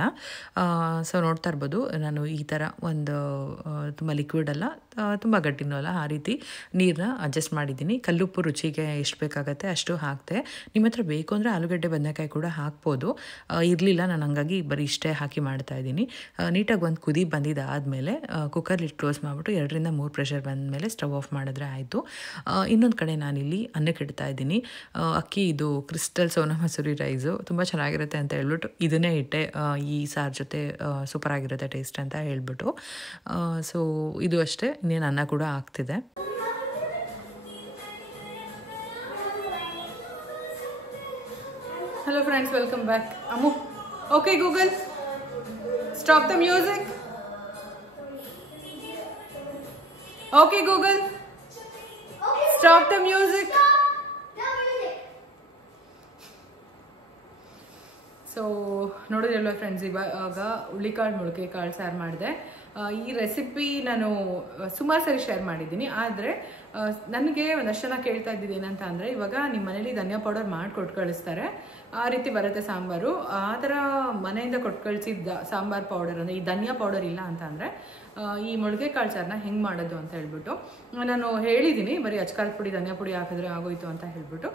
ಸೊ ನೋಡ್ತಾ ಇರ್ಬೋದು, ನಾನು ಈ ಥರ ಒಂದು ತುಂಬ ಲಿಕ್ವಿಡ್ ಅಲ್ಲ, ತುಂಬ ಗಟ್ಟಿನೂ ಅಲ್ಲ, ಆ ರೀತಿ ನೀರನ್ನ ಅಡ್ಜಸ್ಟ್ ಮಾಡಿದ್ದೀನಿ. ಕಲ್ಲುಪ್ಪು ರುಚಿಗೆ ಎಷ್ಟು ಬೇಕಾಗತ್ತೆ ಅಷ್ಟು ಹಾಕ್ತೆ. ನಿಮ್ಮ ಹತ್ರ ಬೇಕು ಅಂದರೆ ಆಲೂಗಡ್ಡೆ ಬದನೆಕಾಯಿ ಕೂಡ ಹಾಕ್ಬೋದು. ಇರಲಿಲ್ಲ, ನಾನು ಹಂಗಾಗಿ ಬರೀ ಇಷ್ಟೇ ಹಾಕಿ ಮಾಡ್ತಾಯಿದ್ದೀನಿ. ನೀಟಾಗಿ ಒಂದು ಕುದಿ ಬಂದಿದ್ದಾದಮೇಲೆ ಕುಕ್ಕರ್ ಲಿಡ್ ಕ್ಲೋಸ್ ಮಾಡಿಬಿಟ್ಟು 2 ರಿಂದ 3 ಪ್ರೆಷರ್ ಬಂದಮೇಲೆ ಸ್ಟವ್ ಆಫ್ ಮಾಡಿದ್ರೆ ಆಯಿತು. ಇನ್ನೊಂದು ಕಡೆ ನಾನಿಲ್ಲಿ ಅನ್ನಕ್ಕೆ ಇಡ್ತಾ ಇದ್ದೀನಿ. ಅಕ್ಕಿ ಇದು ಕ್ರಿಸ್ಟಲ್ ಸೋನಾ ಮಸೂರಿ ರೈಸು ತುಂಬ ಚೆನ್ನಾಗಿರುತ್ತೆ ಅಂತ ಹೇಳ್ಬಿಟ್ಟು ಇದನ್ನೇ ಇಟ್ಟೆ. ಈ ಸಾರು ಜೊತೆ ಸೂಪರಾಗಿರುತ್ತೆ ಟೇಸ್ಟ್ ಅಂತ ಹೇಳ್ಬಿಟ್ಟು. ಸೊ ಇದು ಅಷ್ಟೇ, ಇನ್ನೇನು ಅನ್ನ ಕೂಡ ಆಗ್ತಿದೆ. Hello friends, welcome back. Amu. Okay Google, stop the music. Okay Google, stop the music. So ನೋಡಿದ್ರಲ್ವ ಫ್ರೆಂಡ್ಸ್, ಇವಾಗ ಹುಳ್ಳಿಕಾಳು ಮೊಳಕೆ ಕಾಳು ಸಾರು ಮಾಡಿದೆ. ಈ ರೆಸಿಪಿ ನಾನು ಸುಮಾರು ಸರಿ ಶೇರ್ ಮಾಡಿದ್ದೀನಿ. ಆದರೆ ನನಗೆ ಒಂದಷ್ಟು ಜನ ಕೇಳ್ತಾ ಇದ್ದಿದ್ದು ಏನಂತ ಅಂದರೆ, ಇವಾಗ ನಿಮ್ಮ ಮನೇಲಿ ಧನಿಯಾ ಪೌಡರ್ ಮಾಡಿ ಕೊಟ್ಟು ಕಳಿಸ್ತಾರೆ, ಆ ರೀತಿ ಬರುತ್ತೆ ಸಾಂಬಾರು. ಆ ಥರ ಮನೆಯಿಂದ ಕೊಟ್ಟು ಕಳಿಸಿದ್ದ ಸಾಂಬಾರು ಪೌಡರ್ ಅಂದರೆ ಈ ಧನಿಯಾ ಪೌಡರ್ ಇಲ್ಲ ಅಂತ ಅಂದರೆ ಈ ಮೊಳಕೆ ಕಾಳು ಸಾರನ್ನ ಹೆಂಗೆ ಮಾಡೋದು ಅಂತ ಹೇಳ್ಬಿಟ್ಟು ನಾನು ಹೇಳಿದ್ದೀನಿ. ಬರೀ ಅಚ್ಕಾರದ ಪುಡಿ ಧನಿಯಾ ಪುಡಿ ಹಾಕಿದ್ರೆ ಆಗೋಯ್ತು ಅಂತ ಹೇಳ್ಬಿಟ್ಟು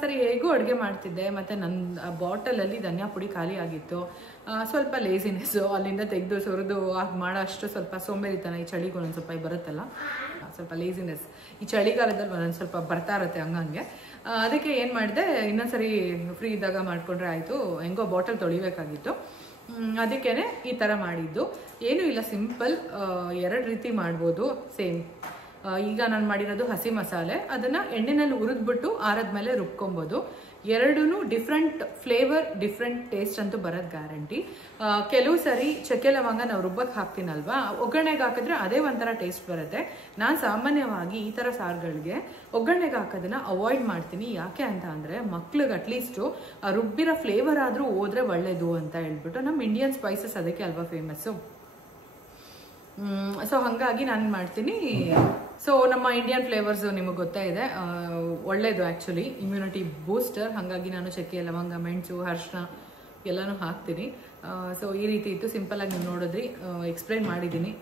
ಸರಿ ಹೇಗೂ ಅಡುಗೆ ಮಾಡ್ತಿದ್ದೆ. ಮತ್ತು ನನ್ನ ಬಾಟಲಲ್ಲಿ ಧನಿಯಾ ಪುಡಿ ಖಾಲಿ ಆಗಿತ್ತು. ಸ್ವಲ್ಪ ಲೇಸಿನೆಸ್ಸು, ಅಲ್ಲಿಂದ ತೆಗೆದು ಸುರಿದು ಮಾಡೋ ಅಷ್ಟು ಸ್ವಲ್ಪ ಸೋಂಬೇರಿತನ. ಈ ಚಳಿಗೂ ಒಂದೊಂದು ಸ್ವಲ್ಪ ಬರುತ್ತಲ್ಲ, ಸ್ವಲ್ಪ ಲೇಸಿನೆಸ್ ಈ ಚಳಿಗಾಲದಲ್ಲಿ ಒಂದೊಂದು ಸ್ವಲ್ಪ ಬರ್ತಾ ಇರುತ್ತೆ ಹಂಗಂಗೆ. ಅದಕ್ಕೆ ಏನು ಮಾಡಿದೆ, ಇನ್ನೊಂದ್ಸರಿ ಫ್ರೀ ಇದ್ದಾಗ ಮಾಡಿಕೊಂಡ್ರೆ ಆಯಿತು, ಹೆಂಗೋ ಬಾಟಲ್ ತೊಳಿಬೇಕಾಗಿತ್ತು. ಅದಕ್ಕೇ ಈ ಥರ ಮಾಡಿದ್ದು. ಏನೂ ಇಲ್ಲ, ಸಿಂಪಲ್. 2 ರೀತಿ ಮಾಡ್ಬೋದು ಸೇಮ್. ಈಗ ನಾನು ಮಾಡಿರೋದು ಹಸಿ ಮಸಾಲೆ, ಅದನ್ನು ಎಣ್ಣೆನಲ್ಲಿ ಹುರಿದ್ಬಿಟ್ಟು ಆರದ್ಮೇಲೆ ರುಬ್ಕೊಬೋದು. 2 ಡಿಫ್ರೆಂಟ್ ಫ್ಲೇವರ್, ಡಿಫ್ರೆಂಟ್ ಟೇಸ್ಟ್ ಅಂತೂ ಬರೋದು ಗ್ಯಾರಂಟಿ. ಕೆಲವು ಸರಿ ಚಕ್ಕೆ ಲವಂಗ ನಾವು ರುಬ್ಬಕ್ಕೆ ಹಾಕ್ತೀನಲ್ವಾ, ಒಗ್ಗರಣೆಗೆ ಹಾಕಿದ್ರೆ ಅದೇ ಒಂಥರ ಟೇಸ್ಟ್ ಬರುತ್ತೆ. ನಾನು ಸಾಮಾನ್ಯವಾಗಿ ಈ ಥರ ಸಾರುಗಳಿಗೆ ಒಗ್ಗರಣೆಗೆ ಹಾಕೋದನ್ನ ಅವಾಯ್ಡ್ ಮಾಡ್ತೀನಿ. ಯಾಕೆ ಅಂತ ಅಂದರೆ, ಮಕ್ಳಿಗೆ ಅಟ್ಲೀಸ್ಟು ರುಬ್ಬಿರೋ ಫ್ಲೇವರ್ ಆದರೂ ಹೋದ್ರೆ ಒಳ್ಳೇದು ಅಂತ ಹೇಳ್ಬಿಟ್ಟು. ನಮ್ಮ ಇಂಡಿಯನ್ ಸ್ಪೈಸಸ್ ಅದಕ್ಕೆ ಅಲ್ವಾ ಫೇಮಸ್ಸು. ಸೊ ಹಾಗಾಗಿ ನಾನು ಮಾಡ್ತೀನಿ. ಸೊ ನಮ್ಮ ಇಂಡಿಯನ್ ಫ್ಲೇವರ್ಸು ನಿಮಗೆ ಗೊತ್ತಾ ಇದೆ, ಒಳ್ಳೇದು ಆ್ಯಕ್ಚುಲಿ, ಇಮ್ಯುನಿಟಿ ಬೂಸ್ಟರ್. ಹಾಗಾಗಿ ನಾನು ಚಕ್ಕೆ ಲವಂಗ ಮೆಣಸು ಅರಿಶಿನ ಎಲ್ಲನೂ ಹಾಕ್ತೀನಿ. ಸೊ ಈ ರೀತಿ ಇತ್ತು, ಸಿಂಪಲಾಗಿ ನೀವು ನೋಡಿದ್ರಿ, ಎಕ್ಸ್ಪ್ಲೈನ್ ಮಾಡಿದ್ದೀನಿ.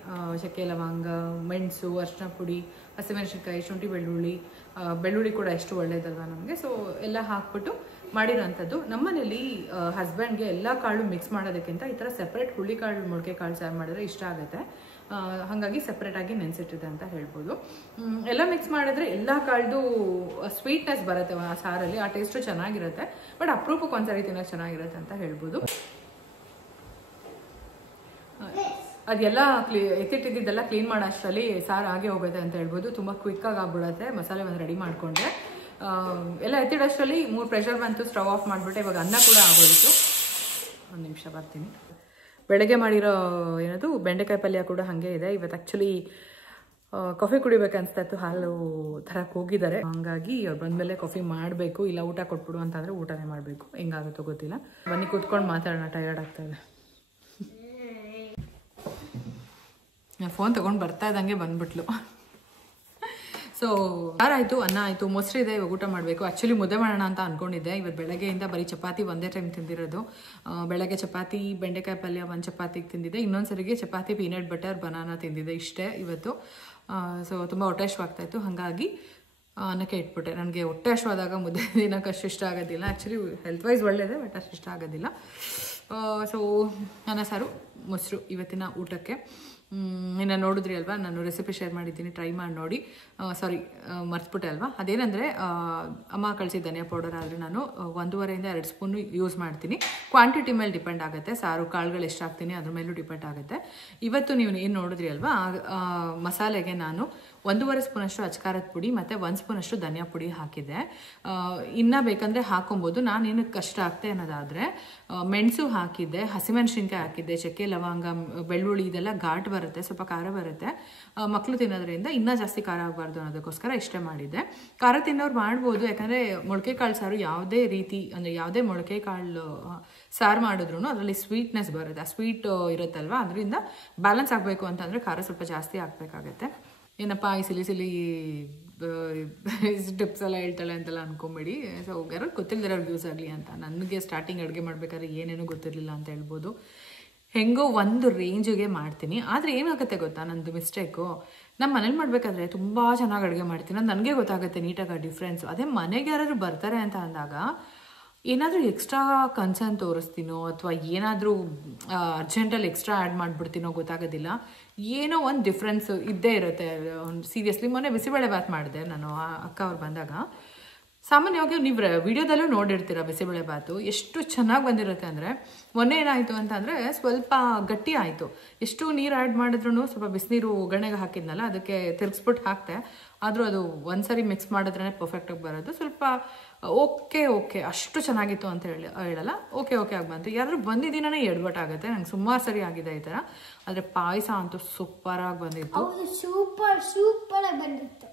ಚಕ್ಕೆ ಲವಂಗ, ಮೆಣಸು, ಅರಿಶಿನ ಪುಡಿ, ಹಸಿಮೆಣಸಿನ್ಕಾಯಿ, ಶುಂಠಿ ಬೆಳ್ಳುಳ್ಳಿ ಕೂಡ ಎಷ್ಟು ಒಳ್ಳೇದಲ್ವ ನಮಗೆ. ಸೊ ಎಲ್ಲ ಹಾಕ್ಬಿಟ್ಟು ಮಾಡಿರೋಂಥದ್ದು. ನಮ್ಮನೇಲಿ ಹಸ್ಬೆಂಡ್ಗೆ ಎಲ್ಲ ಕಾಳು ಮಿಕ್ಸ್ ಮಾಡೋದಕ್ಕಿಂತ ಈ ಥರ ಸೆಪ್ರೇಟ್ ಹುಳ್ಳಿಕಾಳು ಮೊಳಕೆ ಕಾಳು ಸಾರು ಮಾಡಿದ್ರೆ ಇಷ್ಟ ಆಗುತ್ತೆ. ಹಾಗಾಗಿ ಸೆಪ್ರೇಟಾಗಿ ನೆನೆಸಿಟ್ಟಿದೆ ಅಂತ ಹೇಳ್ಬೋದು. ಎಲ್ಲ ಮಿಕ್ಸ್ ಮಾಡಿದ್ರೆ ಎಲ್ಲ ಕಾಳ್ದು ಸ್ವೀಟ್ನೆಸ್ ಬರುತ್ತೆ ಆ ಸಾರಲ್ಲಿ, ಆ ಟೇಸ್ಟು ಚೆನ್ನಾಗಿರುತ್ತೆ. ಬಟ್ ಅಪರೂಪಕ್ಕೆ ಒಂದ್ಸರಿ ತಿನ್ನೋಕೆ ಚೆನ್ನಾಗಿರುತ್ತೆ ಅಂತ ಹೇಳ್ಬೋದು. ಅದೆಲ್ಲ ಎತ್ತಿಟ್ಟಿದ್ದೆಲ್ಲ ಕ್ಲೀನ್ ಮಾಡೋ ಅಷ್ಟರಲ್ಲಿ ಸಾರು ಆಗೇ ಹೋಗುತ್ತೆ ಅಂತ ಹೇಳ್ಬೋದು. ತುಂಬ ಕ್ವಿಕ್ಕಾಗಿ ಆಗ್ಬಿಡುತ್ತೆ ಮಸಾಲೆ ಒಂದು ರೆಡಿ ಮಾಡಿಕೊಂಡ್ರೆ. ಎಲ್ಲ ಎತ್ತಿಡೋಷ್ಟರಲ್ಲಿ 3 ಪ್ರೆಷರ್ ಬಂತು, ಸ್ಟವ್ ಆಫ್ ಮಾಡಿಬಿಟ್ಟೆ. ಇವಾಗ ಅನ್ನ ಕೂಡ ಆಗೋಯಿತು. ಒಂದು ನಿಮಿಷ ಬರ್ತೀನಿ. ಬೆಳಗ್ಗೆ ಮಾಡಿರೋ ಏನದು ಬೆಂಡೆಕಾಯಿ ಪಲ್ಯ ಕೂಡ ಹಾಗೆ ಇದೆ. ಇವತ್ತು ಆ್ಯಕ್ಚುಲಿ ಕಾಫಿ ಕುಡಿಬೇಕನ್ಸ್ತಾ ಇತ್ತು, ಹಾಲು ಥರಕ್ಕೆ ಹೋಗಿದ್ದಾರೆ. ಹಾಗಾಗಿ ಅವ್ರು ಬಂದಮೇಲೆ ಕಾಫಿ ಮಾಡಬೇಕು, ಇಲ್ಲ ಊಟ ಕೊಟ್ಬಿಡು ಅಂತಂದರೆ ಊಟನೇ ಮಾಡಬೇಕು. ಹೆಂಗಾಗುತ್ತೋ ಗೊತ್ತಿಲ್ಲ. ಬನ್ನಿ ಕೂತ್ಕೊಂಡು ಮಾತಾಡೋಣ, ಟಯರ್ಡ್ ಆಗ್ತಾಯಿದೆ. ಫೋನ್ ತೊಗೊಂಡು ಬರ್ತಾ ಇದ್ದಂಗೆ ಬಂದ್ಬಿಟ್ಲು. ಸೊ ಆಯಿತು, ಅನ್ನ ಆಯಿತು, ಮೊಸರು ಇದೆ, ಇವಾಗ ಊಟ ಮಾಡಬೇಕು. ಆ್ಯಕ್ಚುಲಿ ಮುದ್ದೆ ಮಾಡೋಣ ಅಂತ ಅಂದ್ಕೊಂಡಿದ್ದೆ. ಇವತ್ತು ಬೆಳಗ್ಗೆಯಿಂದ ಬರೀ ಚಪಾತಿ ಒಂದೇ ಟೈಮ್ ತಿಂದಿರೋದು. ಬೆಳಗ್ಗೆ ಚಪಾತಿ ಬೆಂಡೆಕಾಯಿ ಪಲ್ಯ 1 ಚಪಾತಿಗೆ ತಿಂದಿದ್ದೆ, ಇನ್ನೊಂದು ಸರಿಗೆ ಚಪಾತಿ ಪೀನಟ್ ಬಟರ್ ಬನಾನಾ ತಿಂದಿದ್ದೆ. ಇಷ್ಟೇ ಇವತ್ತು. ಸೊ ತುಂಬ ಹೊಟ್ಟೆ ಹಶ್ವಾಗ್ತಾಯಿತ್ತು, ಹಾಗಾಗಿ ಅನ್ನಕ್ಕೆ ಇಟ್ಬಿಟ್ಟೆ. ನನಗೆ ಹೊಟ್ಟೆ ಹಶ್ವಾದಾಗ ಮುದ್ದೆ ತಿನ್ನೋಕೆ ಅಷ್ಟು ಇಷ್ಟ ಆಗೋದಿಲ್ಲ. ಆ್ಯಕ್ಚುಲಿ ಹೆಲ್ತ್ ವೈಸ್ ಒಳ್ಳೆಯದೇ, ಬಟ್ ಅಷ್ಟು ಇಷ್ಟ ಆಗೋದಿಲ್ಲ. ಸೊ ಅನ್ನ ಸಾರು ಮೊಸರು ಇವತ್ತಿನ ಊಟಕ್ಕೆ. ಇನ್ನು ನೋಡಿದ್ರಿ ಅಲ್ವಾ, ನಾನು ರೆಸಿಪಿ ಶೇರ್ ಮಾಡಿದ್ದೀನಿ, ಟ್ರೈ ಮಾಡಿ ನೋಡಿ. ಸಾರಿ, ಮರ್ತ್ಬಿಟ್ಟೆ ಅಲ್ವಾ. ಅದೇನೆಂದರೆ, ಅಮ್ಮ ಕಳಿಸಿದ ಧನಿಯಾ ಪೌಡರ್ ಆದರೆ ನಾನು 1.5 ರಿಂದ 2 ಸ್ಪೂನು ಯೂಸ್ ಮಾಡ್ತೀನಿ. ಕ್ವಾಂಟಿಟಿ ಮೇಲೆ ಡಿಪೆಂಡ್ ಆಗುತ್ತೆ, ಸಾರು ಕಾಳುಗಳು ಎಷ್ಟು ಹಾಕ್ತೀನಿ ಅದ್ರ ಮೇಲೂ ಡಿಪೆಂಡ್ ಆಗುತ್ತೆ. ಇವತ್ತು ನೀವು ಏನು ನೋಡಿದ್ರಿ ಅಲ್ವಾ, ಮಸಾಲೆಗೆ ನಾನು 1.5 ಸ್ಪೂನಷ್ಟು ಅಚ್ಕಾರದ ಪುಡಿ ಮತ್ತು 1 ಸ್ಪೂನಷ್ಟು ಧನಿಯಾ ಪುಡಿ ಹಾಕಿದ್ದೆ. ಇನ್ನೂ ಬೇಕಂದರೆ ಹಾಕೊಬೋದು. ನಾನು ಏನಕ್ಕೆ ಕಷ್ಟ ಆಗ್ತೆ ಅನ್ನೋದಾದರೆ, ಮೆಣಸು ಹಾಕಿದ್ದೆ, ಹಸಿಮೆಣಸಿನ್ಕಾಯಿ ಹಾಕಿದ್ದೆ, ಚಕ್ಕೆ ಲವಂಗ ಬೆಳ್ಳುಳ್ಳಿ ಇದೆಲ್ಲ ಘಾಟ್ ಬರುತ್ತೆ, ಸ್ವಲ್ಪ ಖಾರ ಬರುತ್ತೆ. ಮಕ್ಕಳು ತಿನ್ನೋದ್ರಿಂದ ಇನ್ನೂ ಜಾಸ್ತಿ ಖಾರ ಆಗಬಾರ್ದು ಅನ್ನೋದಕ್ಕೋಸ್ಕರ ಇಷ್ಟೇ ಮಾಡಿದ್ದೆ. ಖಾರ ತಿನ್ನೋರು ಮಾಡ್ಬೋದು, ಯಾಕಂದರೆ ಮೊಳಕೆ ಕಾಳು ಸಾರು ಯಾವುದೇ ರೀತಿ ಅಂದರೆ ಯಾವುದೇ ಮೊಳಕೆ ಕಾಳು ಸಾರು ಮಾಡಿದ್ರು ಅದರಲ್ಲಿ ಸ್ವೀಟ್ನೆಸ್ ಬರುತ್ತೆ. ಆ ಸ್ವೀಟ್ ಇರುತ್ತಲ್ವ, ಅದರಿಂದ ಬ್ಯಾಲೆನ್ಸ್ ಆಗಬೇಕು ಅಂತಂದರೆ ಖಾರ ಸ್ವಲ್ಪ ಜಾಸ್ತಿ ಹಾಕಬೇಕಾಗತ್ತೆ. ಏನಪ್ಪ ಈ ಸಿಲಿ ಟಿಪ್ಸ್ ಎಲ್ಲ ಹೇಳ್ತಾಳೆ ಅಂತೆಲ್ಲ ಅನ್ಕೊಂಬೇಡಿ. ಸೊ ಯಾರು ಗೊತ್ತಿಲ್ಲದಿರೋರ್ಗೆ ಯೂಸ್ ಆಗಲಿ ಅಂತ. ನನಗೆ ಸ್ಟಾರ್ಟಿಂಗ್ ಅಡುಗೆ ಮಾಡ್ಬೇಕಾದ್ರೆ ಏನೇನೂ ಗೊತ್ತಿರಲಿಲ್ಲ ಅಂತ ಹೇಳ್ಬೋದು. ಹೆಂಗೋ ಒಂದು ರೇಂಜಿಗೆ ಮಾಡ್ತೀನಿ. ಆದರೆ ಏನಾಗುತ್ತೆ ಗೊತ್ತಾ, ನಂದು ಮಿಸ್ಟೇಕು, ನಮ್ಮ ಮನೇಲಿ ಮಾಡಬೇಕಾದ್ರೆ ತುಂಬ ಚೆನ್ನಾಗಿ ಅಡುಗೆ ಮಾಡ್ತೀನಿ, ಅದು ನನಗೆ ಗೊತ್ತಾಗುತ್ತೆ ನೀಟಾಗಿ ಡಿಫ್ರೆನ್ಸು. ಅದೇ ಮನೆಗೆ ಯಾರಾದ್ರು ಬರ್ತಾರೆ ಅಂತ ಅಂದಾಗ ಏನಾದರೂ ಎಕ್ಸ್ಟ್ರಾ ಕನ್ಸರ್ನ್ ತೋರಿಸ್ತೀನೋ ಅಥವಾ ಏನಾದರೂ ಅರ್ಜೆಂಟಲ್ಲಿ ಎಕ್ಸ್ಟ್ರಾ ಆ್ಯಡ್ ಮಾಡಿಬಿಡ್ತೀನೋ ಗೊತ್ತಾಗೋದಿಲ್ಲ. ಏನೋ ಒಂದು ಡಿಫ್ರೆನ್ಸ್ ಇದ್ದೇ ಇರುತ್ತೆ. ಸೀರಿಯಸ್ಲಿ ಮೊನ್ನೆ ಬಿಸಿಬೇಳೆ ಬಾತ್ ಮಾಡಿದೆ ನಾನು ಅಕ್ಕ ಅವ್ರು ಬಂದಾಗ. ಸಾಮಾನ್ಯವಾಗಿ ನೀವು ವಿಡಿಯೋದಲ್ಲೂ ನೋಡಿರ್ತೀರ ಬಿಸಿಬೇಳೆ ಬಾತು ಎಷ್ಟು ಚೆನ್ನಾಗಿ ಬಂದಿರುತ್ತೆ ಅಂದರೆ, ಮೊನ್ನೆ ಏನಾಯಿತು ಅಂತಂದರೆ ಸ್ವಲ್ಪ ಗಟ್ಟಿ ಆಯಿತು. ಎಷ್ಟು ನೀರು ಆ್ಯಡ್ ಮಾಡಿದ್ರೂ ಸ್ವಲ್ಪ ಬಿಸಿನೀರು ಒಗ್ಗರಣೆಗೆ ಹಾಕಿದ್ನಲ್ಲ, ಅದಕ್ಕೆ ತಿರ್ಗಿಸ್ಬಿಟ್ಟು ಹಾಕ್ತೆ. ಆದರೂ ಅದು ಒಂದ್ಸರಿ ಮಿಕ್ಸ್ ಮಾಡಿದ್ರೇ ಪರ್ಫೆಕ್ಟಾಗಿ ಬರೋದು. ಸ್ವಲ್ಪ ಓಕೆ ಅಷ್ಟು ಚೆನ್ನಾಗಿತ್ತು ಅಂತ ಹೇಳಲ್ಲ, ಓಕೆ ಆಗಿ ಬಂತು. ಯಾರಾದ್ರೂ ಬಂದಿದ್ದೀನೇ ಎಡ್ವಟ್ಟಾಗುತ್ತೆ. ನಂಗೆ ಸುಮಾರು ಸರಿ ಆಗಿದೆ ಈ ಥರ. ಆದರೆ ಪಾಯಸ ಅಂತೂ ಸೂಪರಾಗಿ ಬಂದಿತ್ತು. ಸೂಪರ್ ಬಂದಿತ್ತು.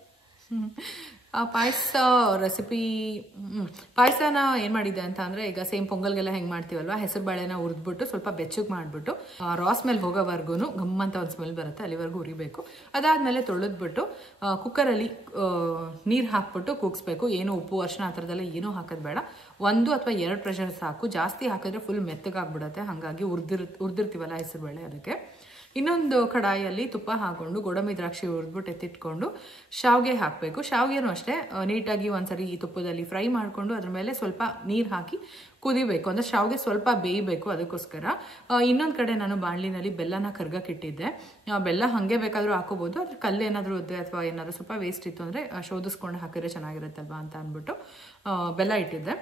ಆ ಪಾಯಸ ರೆಸಿಪಿ, ಪಾಯಸನ ಏನು ಮಾಡಿದ್ದೆ ಅಂತ ಅಂದರೆ, ಈಗ ಸೇಮ್ ಪೊಂಗಲ್ಗೆಲ್ಲ ಹೆಂಗೆ ಮಾಡ್ತೀವಲ್ವ, ಹೆಸರು ಬೇಳೆನ ಹುರಿದ್ಬಿಟ್ಟು ಸ್ವಲ್ಪ ಬೆಚ್ಚಗೆ ಮಾಡಿಬಿಟ್ಟು ರಾ ಸ್ಮೆಲ್ ಹೋಗೋವರೆಗೂ ಗಮ್ಮಂತ ಒಂದು ಸ್ಮೆಲ್ ಬರುತ್ತೆ, ಅಲ್ಲಿವರೆಗೂ ಹುರಿಬೇಕು. ಅದಾದಮೇಲೆ ತೊಳೆದ್ಬಿಟ್ಟು ಕುಕ್ಕರಲ್ಲಿ ನೀರು ಹಾಕ್ಬಿಟ್ಟು ಕೂಗಿಸ್ಬೇಕು. ಏನು ಉಪ್ಪು ಅರಿಶಿನ ಆ ಥರದ್ದೆಲ್ಲ ಏನೂ ಹಾಕೋದು ಬೇಡ. 1 ಅಥವಾ 2 ಪ್ರೆಷರ್ ಸಾಕು. ಜಾಸ್ತಿ ಹಾಕಿದ್ರೆ ಫುಲ್ ಮೆತ್ತಗಾಗ್ಬಿಡುತ್ತೆ. ಹಾಗಾಗಿ ಹುರಿದಿರ್ತೀವಲ್ಲ ಹೆಸರು ಬೇಳೆ, ಅದಕ್ಕೆ. ಇನ್ನೊಂದು ಕಡಾಯಲ್ಲಿ ತುಪ್ಪ ಹಾಕ್ಕೊಂಡು ಗೋಡಂಬಿ ದ್ರಾಕ್ಷಿ ಹುರಿದ್ಬಿಟ್ಟು ಎತ್ತಿಟ್ಕೊಂಡು ಶಾವಿಗೆ ಹಾಕಬೇಕು. ಶಾವಿಗೆನೂ ಅಷ್ಟೇ ನೀಟಾಗಿ ಒಂದ್ಸರಿ ಈ ತುಪ್ಪದಲ್ಲಿ ಫ್ರೈ ಮಾಡಿಕೊಂಡು ಅದ್ರ ಮೇಲೆ ಸ್ವಲ್ಪ ನೀರು ಹಾಕಿ ಕುದಿಬೇಕು. ಅಂದರೆ ಶಾವಿಗೆ ಸ್ವಲ್ಪ ಬೇಯಬೇಕು, ಅದಕ್ಕೋಸ್ಕರ. ಇನ್ನೊಂದು ಕಡೆ ನಾನು ಬಾಣಲಿನಲ್ಲಿ ಬೆಲ್ಲನ ಕರ್ಗಕ್ಕಿಟ್ಟಿದ್ದೆ. ಬೆಲ್ಲ ಹಾಗೆ ಬೇಕಾದರೂ ಹಾಕೋಬೋದು. ಅದ್ರ ಕಲ್ಲು ಏನಾದರೂ ಇದ್ದರೆ ಅಥವಾ ಏನಾದರೂ ಸ್ವಲ್ಪ ವೇಸ್ಟ್ ಇತ್ತು ಅಂದರೆ ಶೋಧಿಸ್ಕೊಂಡು ಹಾಕಿದ್ರೆ ಚೆನ್ನಾಗಿರುತ್ತಲ್ವ ಅಂತ ಅಂದ್ಬಿಟ್ಟು ಬೆಲ್ಲ ಇಟ್ಟಿದ್ದೆ.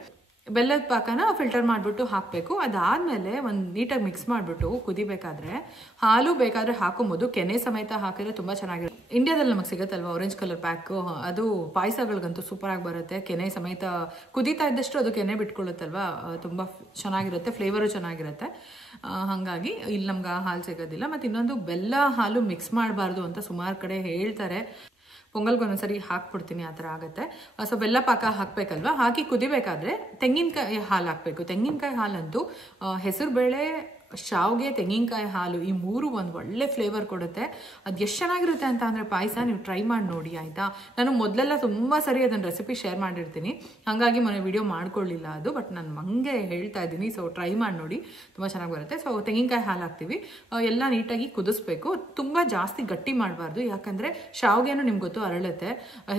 ಬೆಲ್ಲದ ಪಾಕನ ಫಿಲ್ಟರ್ ಮಾಡಿಬಿಟ್ಟು ಹಾಕಬೇಕು. ಅದಾದಮೇಲೆ ಒಂದು ನೀಟಾಗಿ ಮಿಕ್ಸ್ ಮಾಡಿಬಿಟ್ಟು ಕುದಿಬೇಕಾದ್ರೆ ಹಾಲು ಬೇಕಾದರೆ ಹಾಕೊಬೋದು. ಕೆನೆ ಸಮೇತ ಹಾಕಿದ್ರೆ ತುಂಬ ಚೆನ್ನಾಗಿರುತ್ತೆ. ಇಂಡಿಯಾದಲ್ಲಿ ನಮಗೆ ಸಿಗುತ್ತಲ್ವ ಆರೆಂಜ್ ಕಲರ್ ಪ್ಯಾಕು, ಅದು ಪಾಯಸಗಳಿಗಂತೂ ಸೂಪರಾಗಿ ಬರುತ್ತೆ. ಕೆನೆ ಸಮೇತ ಕುದೀತಾ ಇದ್ದಷ್ಟು ಅದು ಕೆನೆ ಬಿಟ್ಕೊಳ್ಳುತ್ತಲ್ವ, ತುಂಬ ಚೆನ್ನಾಗಿರುತ್ತೆ, ಫ್ಲೇವರು ಚೆನ್ನಾಗಿರುತ್ತೆ. ಹಾಗಾಗಿ ಇಲ್ಲಿ ನಮ್ಗೆ ಹಾಲು ಸಿಗೋದಿಲ್ಲ. ಮತ್ತು ಇನ್ನೊಂದು, ಬೆಲ್ಲ ಹಾಲು ಮಿಕ್ಸ್ ಮಾಡಬಾರ್ದು ಅಂತ ಸುಮಾರು ಕಡೆ ಹೇಳ್ತಾರೆ. ಪೊಂಗಲ್ಗೊಂದೊಂದ್ಸರಿ ಹಾಕ್ಬಿಡ್ತೀನಿ, ಆ ಥರ ಆಗುತ್ತೆ. ಸೊ ಬೆಲ್ಲ ಪಾಕ ಹಾಕಬೇಕಲ್ವ, ಹಾಕಿ ಕುದಿಬೇಕಾದ್ರೆ ತೆಂಗಿನಕಾಯಿ ಹಾಲು ಹಾಕಬೇಕು. ತೆಂಗಿನಕಾಯಿ ಹಾಲಂತೂ ಹೆಸರು ಬೇಳೆ, ಶಾವಿಗೆ, ತೆಂಗಿನಕಾಯಿ ಹಾಲು ಈ 3 ಒಂದು ಒಳ್ಳೆ ಫ್ಲೇವರ್ ಕೊಡುತ್ತೆ. ಅದು ಎಷ್ಟು ಚೆನ್ನಾಗಿರುತ್ತೆ ಅಂತ ಅಂದರೆ ಪಾಯಸ ನೀವು ಟ್ರೈ ಮಾಡಿ ನೋಡಿ, ಆಯಿತಾ. ನಾನು ಮೊದಲೆಲ್ಲ ತುಂಬ ಸರಿ ಅದನ್ನು ರೆಸಿಪಿ ಶೇರ್ ಮಾಡಿರ್ತೀನಿ, ಹಾಗಾಗಿ ಮೊನ್ನೆ ವಿಡಿಯೋ ಮಾಡ್ಕೊಳ್ಳಿಲ್ಲ ಅದು. ಬಟ್ ನಾನು ಮಂಗೆ ಹೇಳ್ತಾ ಇದ್ದೀನಿ, ಸೊ ಟ್ರೈ ಮಾಡಿ ನೋಡಿ, ತುಂಬ ಚೆನ್ನಾಗಿ ಬರುತ್ತೆ. ಸೊ ತೆಂಗಿನಕಾಯಿ ಹಾಲು ಹಾಕ್ತೀವಿ, ಎಲ್ಲ ನೀಟಾಗಿ ಕುದಿಸ್ಬೇಕು. ತುಂಬ ಜಾಸ್ತಿ ಗಟ್ಟಿ ಮಾಡಬಾರ್ದು, ಯಾಕಂದರೆ ಶಾವಿಗೆನೂ ನಿಮ್ಗೆ ಗೊತ್ತು ಅರಳುತ್ತೆ.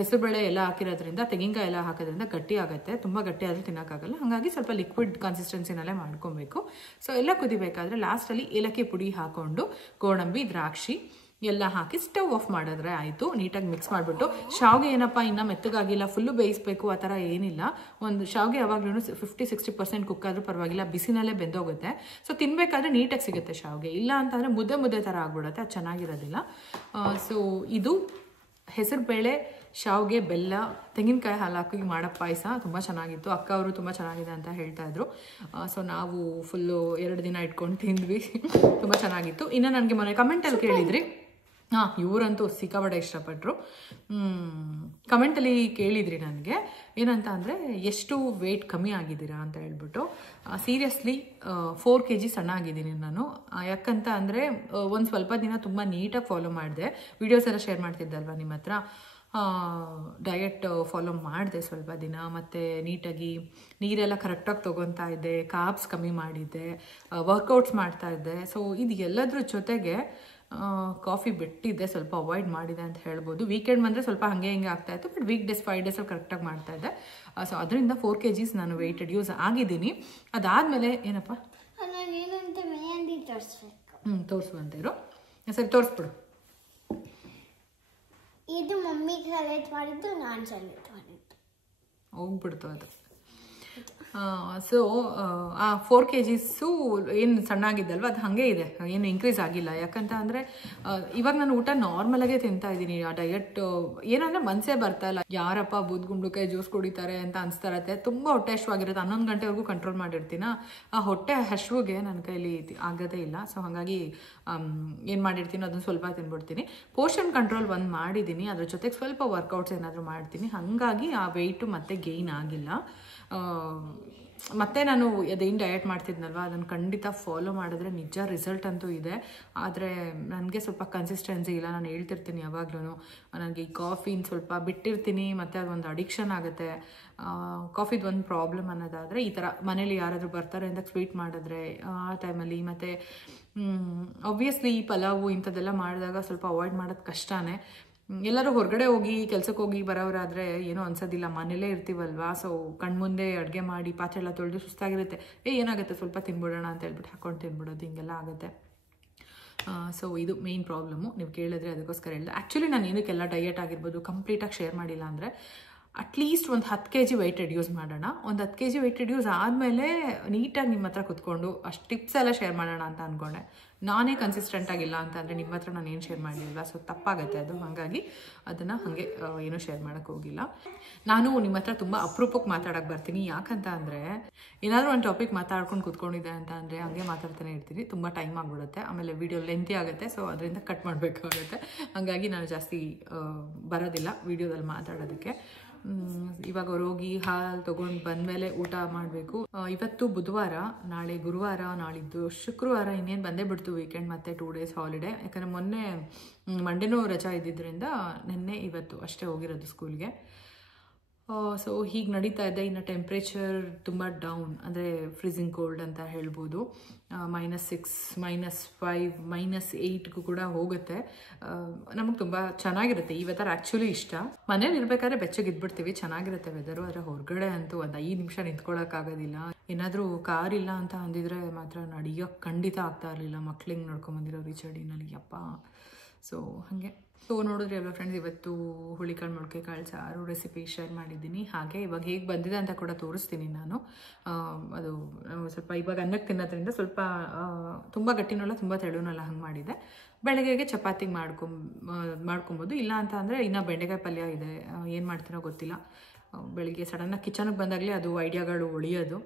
ಹೆಸರುಬೇಳೆ ಎಲ್ಲ ಹಾಕಿರೋದ್ರಿಂದ, ತೆಂಗಿನಕಾಯಿ ಎಲ್ಲ ಹಾಕೋದ್ರಿಂದ ಗಟ್ಟಿ ಆಗುತ್ತೆ. ತುಂಬ ಗಟ್ಟಿ ಆದರೂ ತಿನ್ನೋಕ್ಕಾಗಲ್ಲ. ಹಾಗಾಗಿ ಸ್ವಲ್ಪ ಲಿಕ್ವಿಡ್ ಕನ್ಸಿಸ್ಟೆನ್ಸಿನಲ್ಲೇ ಮಾಡ್ಕೊಬೇಕು. ಸೊ ಎಲ್ಲ ಕುದಿಬೇಕು. ಲಾಸ್ಟಲ್ಲಿ ಏಲಕ್ಕಿ ಪುಡಿ ಹಾಕೊಂಡು ಗೋಡಂಬಿ ದ್ರಾಕ್ಷಿ ಎಲ್ಲ ಹಾಕಿ ಸ್ಟವ್ ಆಫ್ ಮಾಡಿದ್ರೆ ಆಯಿತು. ನೀಟಾಗಿ ಮಿಕ್ಸ್ ಮಾಡಿಬಿಟ್ಟು, ಶಾವಿಗೆ ಏನಪ್ಪ ಇನ್ನೂ ಮೆತ್ತಗಾಗಿಲ್ಲ, ಫುಲ್ಲು ಬೇಯಿಸಬೇಕು ಆ ಥರ ಏನಿಲ್ಲ. ಒಂದು ಶಾವಿಗೆ ಯಾವಾಗಲೂ 50-60% ಕುಕ್ ಆದರೂ ಪರವಾಗಿಲ್ಲ, ಬಿಸಿನಲ್ಲೇ ಬೆಂದೋಗುತ್ತೆ. ಸೊ ತಿನ್ನಬೇಕಾದ್ರೆ ನೀಟಾಗಿ ಸಿಗುತ್ತೆ ಶಾವಿಗೆ. ಇಲ್ಲ ಅಂತಂದರೆ ಮುದ್ದೆ ಥರ ಆಗ್ಬಿಡುತ್ತೆ, ಅದು ಚೆನ್ನಾಗಿರೋದಿಲ್ಲ. ಸೊ ಇದು ಹೆಸರು ಬೇಳೆ, ಶಾವಿಗೆ, ಬೆಲ್ಲ, ತೆಂಗಿನಕಾಯಿ ಹಾಲು ಹಾಕಿ ಮಾಡೋ ಪಾಯಸ ತುಂಬ ಚೆನ್ನಾಗಿತ್ತು. ಅಕ್ಕ ಅವರು ತುಂಬ ಚೆನ್ನಾಗಿದೆ ಅಂತ ಹೇಳ್ತಾಯಿದ್ರು. ಸೊ ನಾವು ಫುಲ್ಲು 2 ದಿನ ಇಟ್ಕೊಂಡು ತಿಂದ್ವಿ, ತುಂಬ ಚೆನ್ನಾಗಿತ್ತು. ಇನ್ನು ನನಗೆ ಮೊನ್ನೆ ಕಮೆಂಟಲ್ಲಿ ಕೇಳಿದ್ರಿ, ಇವರಂತೂ ಸಿಕ್ಕಾಪಟ್ಟೆ ಇಷ್ಟಪಟ್ಟರು. ಕಮೆಂಟಲ್ಲಿ ಕೇಳಿದ್ರಿ ನನಗೆ ಏನಂತ ಅಂದರೆ, ಎಷ್ಟು ವೆಯ್ಟ್ ಕಮ್ಮಿ ಆಗಿದ್ದೀರಾ ಅಂತ ಹೇಳ್ಬಿಟ್ಟು. ಸೀರಿಯಸ್ಲಿ 4 kg ಸಣ್ಣ ಆಗಿದ್ದೀನಿ ನಾನು. ಯಾಕಂತ ಅಂದರೆ ಒಂದು ಸ್ವಲ್ಪ ದಿನ ತುಂಬ ನೀಟಾಗಿ ಫಾಲೋ ಮಾಡಿದೆ. ವೀಡಿಯೋಸ್ ಎಲ್ಲ ಶೇರ್ ಮಾಡ್ತಿದ್ದಲ್ವ ನಿಮ್ಮ ಹತ್ರ. ಡಯಟ್ ಫಾಲೋ ಮಾಡಿದೆ ಸ್ವಲ್ಪ ದಿನ, ಮತ್ತು ನೀಟಾಗಿ ನೀರೆಲ್ಲ ಕರೆಕ್ಟಾಗಿ ತೊಗೊತಾ ಇದ್ದೆ, ಕಾರ್ಬ್ಸ್ ಕಮ್ಮಿ ಮಾಡಿದ್ದೆ, ವರ್ಕೌಟ್ಸ್ ಮಾಡ್ತಾಯಿದ್ದೆ. ಸೊ ಇದು ಎಲ್ಲದ್ರ ಜೊತೆಗೆ ಕಾಫಿ ಬಿಟ್ಟಿದ್ದೆ, ಸ್ವಲ್ಪ ಅವಾಯ್ಡ್ ಮಾಡಿದೆ ಅಂತ ಹೇಳ್ಬೋದು. ವೀಕೆಂಡ್ ಬಂದರೆ ಸ್ವಲ್ಪ ಹಾಗೆ ಹಿಂಗೆ ಆಗ್ತಾಯಿತ್ತು, ಬಟ್ ವೀಕ್ ಡೇಸ್ 5 ಡೇಸಲ್ಲಿ ಕರೆಕ್ಟಾಗಿ ಮಾಡ್ತಾಯಿದ್ದೆ. ಸೊ ಅದರಿಂದ 4 kg ನಾನು ವೆಯ್ಟ್ ರಿಡ್ಯೂಸ್ ಆಗಿದ್ದೀನಿ. ಅದಾದಮೇಲೆ ಏನಪ್ಪ ನಾನೇನಂತ ಮೆಹಂದಿ ತೋರಿಸ್ಬೇಕು. ತೋರಿಸುವಂತಿರು. ಸರಿ ತೋರಿಸ್ಬಿಡು. ಇದು ಮಮ್ಮಿ ಸೆಲೆಕ್ಟ್ ಮಾಡಿದ್ದು, ನಾನು ಸೆಲೆಕ್ಟ್ ಮಾಡಿದ್ದು. ಹೋಗ್ಬಿಡ್ತು ಅದು. ಸೊ ಆ 4 kg ಏನು ಸಣ್ಣಾಗಿದ್ದಲ್ವ ಅದು ಹಾಗೆ ಇದೆ, ಏನು ಇನ್ಕ್ರೀಸ್ ಆಗಿಲ್ಲ. ಯಾಕಂತ ಅಂದರೆ ಇವಾಗ ನಾನು ಊಟ ನಾರ್ಮಲಾಗೆ ತಿಂತಾ ಇದ್ದೀನಿ. ಆ ಡಯಟ್ ಏನಂದರೆ ಮನಸ್ಸೇ ಬರ್ತಾ ಇಲ್ಲ. ಯಾರಪ್ಪ ಬೂದ್ಗುಂಬಳಕಾಯಿ ಜ್ಯೂಸ್ ಕುಡಿತಾರೆ ಅಂತ ಅನಿಸ್ತಾ ಇರತ್ತೆ. ತುಂಬ ಹೊಟ್ಟೆ ಹಶ್ವಾಗಿರುತ್ತೆ. 11 ಗಂಟೆವರೆಗೂ ಕಂಟ್ರೋಲ್ ಮಾಡಿರ್ತೀನ. ಆ ಹೊಟ್ಟೆ ಹಶ್ವಿಗೆ ನನ್ನ ಕೈಲಿ ಆಗೋದೇ ಇಲ್ಲ. ಸೊ ಹಾಗಾಗಿ ಏನು ಮಾಡಿರ್ತೀನಿ ಅದನ್ನು ಸ್ವಲ್ಪ ತಿನ್ಬಿಡ್ತೀನಿ. ಪೋರ್ಷನ್ ಕಂಟ್ರೋಲ್ ಒಂದು ಮಾಡಿದ್ದೀನಿ, ಅದ್ರ ಜೊತೆಗೆ ಸ್ವಲ್ಪ ವರ್ಕೌಟ್ಸ್ ಏನಾದರೂ ಮಾಡ್ತೀನಿ. ಹಾಗಾಗಿ ಆ ವೆಯ್ಟು ಮತ್ತೆ ಗೇಯ್ನ್ ಆಗಿಲ್ಲ. ಮತ್ತು ನಾನು ಅದೇನು ಡಯಟ್ ಮಾಡ್ತಿದ್ನಲ್ವ ಅದನ್ನು ಖಂಡಿತ ಫಾಲೋ ಮಾಡಿದ್ರೆ ನಿಜ ರಿಸಲ್ಟ್ ಅಂತೂ ಇದೆ. ಆದರೆ ನನಗೆ ಸ್ವಲ್ಪ ಕನ್ಸಿಸ್ಟೆನ್ಸಿ ಇಲ್ಲ. ನಾನು ಹೇಳ್ತಿರ್ತೀನಿ ಯಾವಾಗ್ಲೂ ನನಗೆ ಈ ಕಾಫಿನ ಸ್ವಲ್ಪ ಬಿಟ್ಟಿರ್ತೀನಿ ಮತ್ತು ಅದೊಂದು ಅಡಿಕ್ಷನ್ ಆಗುತ್ತೆ. ಕಾಫಿದು ಒಂದು ಪ್ರಾಬ್ಲಮ್ ಅನ್ನೋದಾದರೆ ಈ ಥರ ಮನೇಲಿ ಯಾರಾದರೂ ಬರ್ತಾರೆ ಅಂತ ಸ್ವೀಟ್ ಮಾಡಿದ್ರೆ ಆ ಟೈಮಲ್ಲಿ, ಮತ್ತು ಆಬ್ವಿಯಸ್ಲಿ ಈ ಪಲಾವು ಇಂಥದ್ದೆಲ್ಲ ಮಾಡಿದಾಗ ಸ್ವಲ್ಪ ಅವಾಯ್ಡ್ ಮಾಡೋದು ಕಷ್ಟನೇ. ಎಲ್ಲರೂ ಹೊರಗಡೆ ಹೋಗಿ ಕೆಲ್ಸಕ್ಕೆ ಹೋಗಿ ಬರೋರಾದರೆ ಏನೂ ಅನ್ಸೋದಿಲ್ಲ, ಮನೇಲೇ ಇರ್ತೀವಲ್ವಾ. ಸೊ ಕಣ್ಮುಂದೆ ಅಡುಗೆ ಮಾಡಿ ಪಾತ್ರೆ ಎಲ್ಲ ತೊಳೆದು ಸುಸ್ತಾಗಿರುತ್ತೆ, ಏನಾಗುತ್ತೆ ಸ್ವಲ್ಪ ತಿನ್ಬಿಡೋಣ ಅಂತ ಹೇಳ್ಬಿಟ್ಟು ಹಾಕೊಂಡು ತಿನ್ಬಿಡೋದು, ಹಿಂಗೆಲ್ಲ ಆಗುತ್ತೆ. ಸೊ ಇದು ಮೇನ್ ಪ್ರಾಬ್ಲಮ್ಮು. ನೀವು ಕೇಳಿದ್ರೆ ಅದಕ್ಕೋಸ್ಕರ ಹೇಳಿದೆ. ಆ್ಯಕ್ಚುಲಿ ನಾನು ಏನಕ್ಕೆಲ್ಲ ಡಯಟ್ ಆಗಿರ್ಬೋದು ಕಂಪ್ಲೀಟಾಗಿ ಶೇರ್ ಮಾಡಿಲ್ಲ ಅಂದರೆ, ಅಟ್ಲೀಸ್ಟ್ ಒಂದು 10 kg ವೆಯ್ಟ್ ರೆಡ್ಯೂಸ್ ಮಾಡೋಣ. ಒಂದು 10 kg ವೆಯ್ಟ್ ರೆಡ್ಯೂಸ್ ಆದಮೇಲೆ ನೀಟಾಗಿ ನಿಮ್ಮ ಹತ್ರ ಕೂತ್ಕೊಂಡು ಅಷ್ಟು ಟಿಪ್ಸ್ ಎಲ್ಲ ಶೇರ್ ಮಾಡೋಣ ಅಂತ ಅಂದ್ಕೊಂಡೆ. ನಾನೇ ಕನ್ಸಿಸ್ಟೆಂಟ್ ಆಗಿಲ್ಲ ಅಂತ ಅಂದರೆ ನಿಮ್ಮ ಹತ್ರ ನಾನು ಏನು ಶೇರ್ ಮಾಡಿಲ್ಲ, ಸೊ ತಪ್ಪಾಗುತ್ತೆ ಅದು. ಹಾಗಾಗಿ ಅದನ್ನು ಹಾಗೆ ಏನೂ ಶೇರ್ ಮಾಡೋಕ್ಕೆ ಹೋಗಿಲ್ಲ. ನಾನು ನಿಮ್ಮ ಹತ್ರ ತುಂಬ ಅಪರೂಪಕ್ಕೆ ಮಾತಾಡೋಕ್ಕೆ ಬರ್ತೀನಿ. ಯಾಕಂತ ಅಂದರೆ ಏನಾದರೂ ಒಂದು ಟಾಪಿಕ್ ಮಾತಾಡ್ಕೊಂಡು ಕೂತ್ಕೊಂಡಿದ್ದೆ ಅಂತ ಅಂದರೆ ಹಂಗೆ ಮಾತಾಡ್ತಾನೆ ಇರ್ತೀನಿ, ತುಂಬ ಟೈಮ್ ಆಗಿಬಿಡುತ್ತೆ, ಆಮೇಲೆ ವಿಡಿಯೋ ಲೆಂತಿ ಆಗುತ್ತೆ. ಸೊ ಅದರಿಂದ ಕಟ್ ಮಾಡಬೇಕಾಗುತ್ತೆ. ಹಾಗಾಗಿ ನಾನು ಜಾಸ್ತಿ ಬರೋದಿಲ್ಲ ವಿಡಿಯೋದಲ್ಲಿ ಮಾತಾಡೋದಕ್ಕೆ. ಇವಾಗ ಅವ್ರು ಹೋಗಿ ಹಾಲು ತೊಗೊಂಡು ಬಂದಮೇಲೆ ಊಟ ಮಾಡಬೇಕು. ಇವತ್ತು ಬುಧವಾರ, ನಾಳೆ ಗುರುವಾರ, ನಾಳಿದ್ದು ಶುಕ್ರವಾರ, ಇನ್ನೇನು ಬಂದೇ ಬಿಡ್ತು ವೀಕೆಂಡ್, ಮತ್ತು 2 days ಹಾಲಿಡೇ. ಯಾಕಂದರೆ ಮೊನ್ನೆ ಮಂಡೇನೂ ರಜಾ ಇದ್ದಿದ್ದರಿಂದ ನಿನ್ನೆ ಇವತ್ತು ಅಷ್ಟೇ ಹೋಗಿರೋದು ಸ್ಕೂಲ್ಗೆ. ಸೊ ಹೀಗೆ ನಡೀತಾ ಇದೆ. ಇನ್ನು ಟೆಂಪ್ರೇಚರ್ ತುಂಬ ಡೌನ್, ಅಂದರೆ ಫ್ರೀಸಿಂಗ್ ಕೋಲ್ಡ್ ಅಂತ ಹೇಳ್ಬೋದು. -6, -5, -8ಗೂ ಕೂಡ ಹೋಗುತ್ತೆ. ನಮಗೆ ತುಂಬ ಚೆನ್ನಾಗಿರುತ್ತೆ ಈ ವೆದರ್. ಆ್ಯಕ್ಚುಲಿ ಇಷ್ಟ. ಮನೇಲಿ ಇರಬೇಕಾದ್ರೆ ಬೆಚ್ಚಗಿದ್ಬಿಡ್ತೀವಿ, ಚೆನ್ನಾಗಿರುತ್ತೆ ವೆದರು. ಆದರೆ ಹೊರಗಡೆ ಅಂತೂ ಒಂದು 5 ನಿಮಿಷ ನಿಂತ್ಕೊಳ್ಳೋಕ್ಕಾಗೋದಿಲ್ಲ. ಏನಾದರೂ ಕಾರ್ ಇಲ್ಲ ಅಂತ ಅಂದಿದ್ರೆ ಮಾತ್ರ ನಡೆಯೋಕ್ಕೆ ಖಂಡಿತ ಆಗ್ತಾ ಇರಲಿಲ್ಲ. ಮಕ್ಳಿಗೆ ನೋಡ್ಕೊಂಬಂದಿರೋ ಈ ಚಳಿನಲ್ಲಿ ಯಪ್ಪ. ಸೊ ಹಾಗೆ. ಸೊ ನೋಡಿದ್ರಿ ಅಲ್ವಾ ಫ್ರೆಂಡ್ಸ್, ಇವತ್ತು ಹುಳಿಕಾಳು ಮೊಳಕೆ ಕಾಳು ಸಾರು ರೆಸಿಪಿ ಶೇರ್ ಮಾಡಿದ್ದೀನಿ. ಹಾಗೆ ಇವಾಗ ಹೇಗೆ ಬಂದಿದೆ ಅಂತ ಕೂಡ ತೋರಿಸ್ತೀನಿ ನಾನು. ಅದು ಸ್ವಲ್ಪ ಇವಾಗ ಅನ್ನಕ್ಕೆ ತಿನ್ನೋದ್ರಿಂದ ಸ್ವಲ್ಪ ತುಂಬ ಗಟ್ಟಿನಲ್ಲ ತುಂಬ ತೆಳುನಲ್ಲ ಹಂಗೆ ಮಾಡಿದೆ. ಬೆಳಗ್ಗೆಗೆ ಚಪಾತಿ ಮಾಡ್ಕೊಬೋದು. ಇಲ್ಲ ಅಂತ ಅಂದರೆ ಇನ್ನೂ ಬೆಂಡೆಕಾಯಿ ಪಲ್ಯ ಇದೆ, ಏನು ಮಾಡ್ತೀನೋ ಗೊತ್ತಿಲ್ಲ. ಬೆಳಿಗ್ಗೆ ಸಡನ್ನಾಗಿ ಕಿಚನ್ಗೆ ಬಂದಾಗಲೇ ಅದು ಐಡಿಯಾಗಳು ಉಳಿಯೋದು.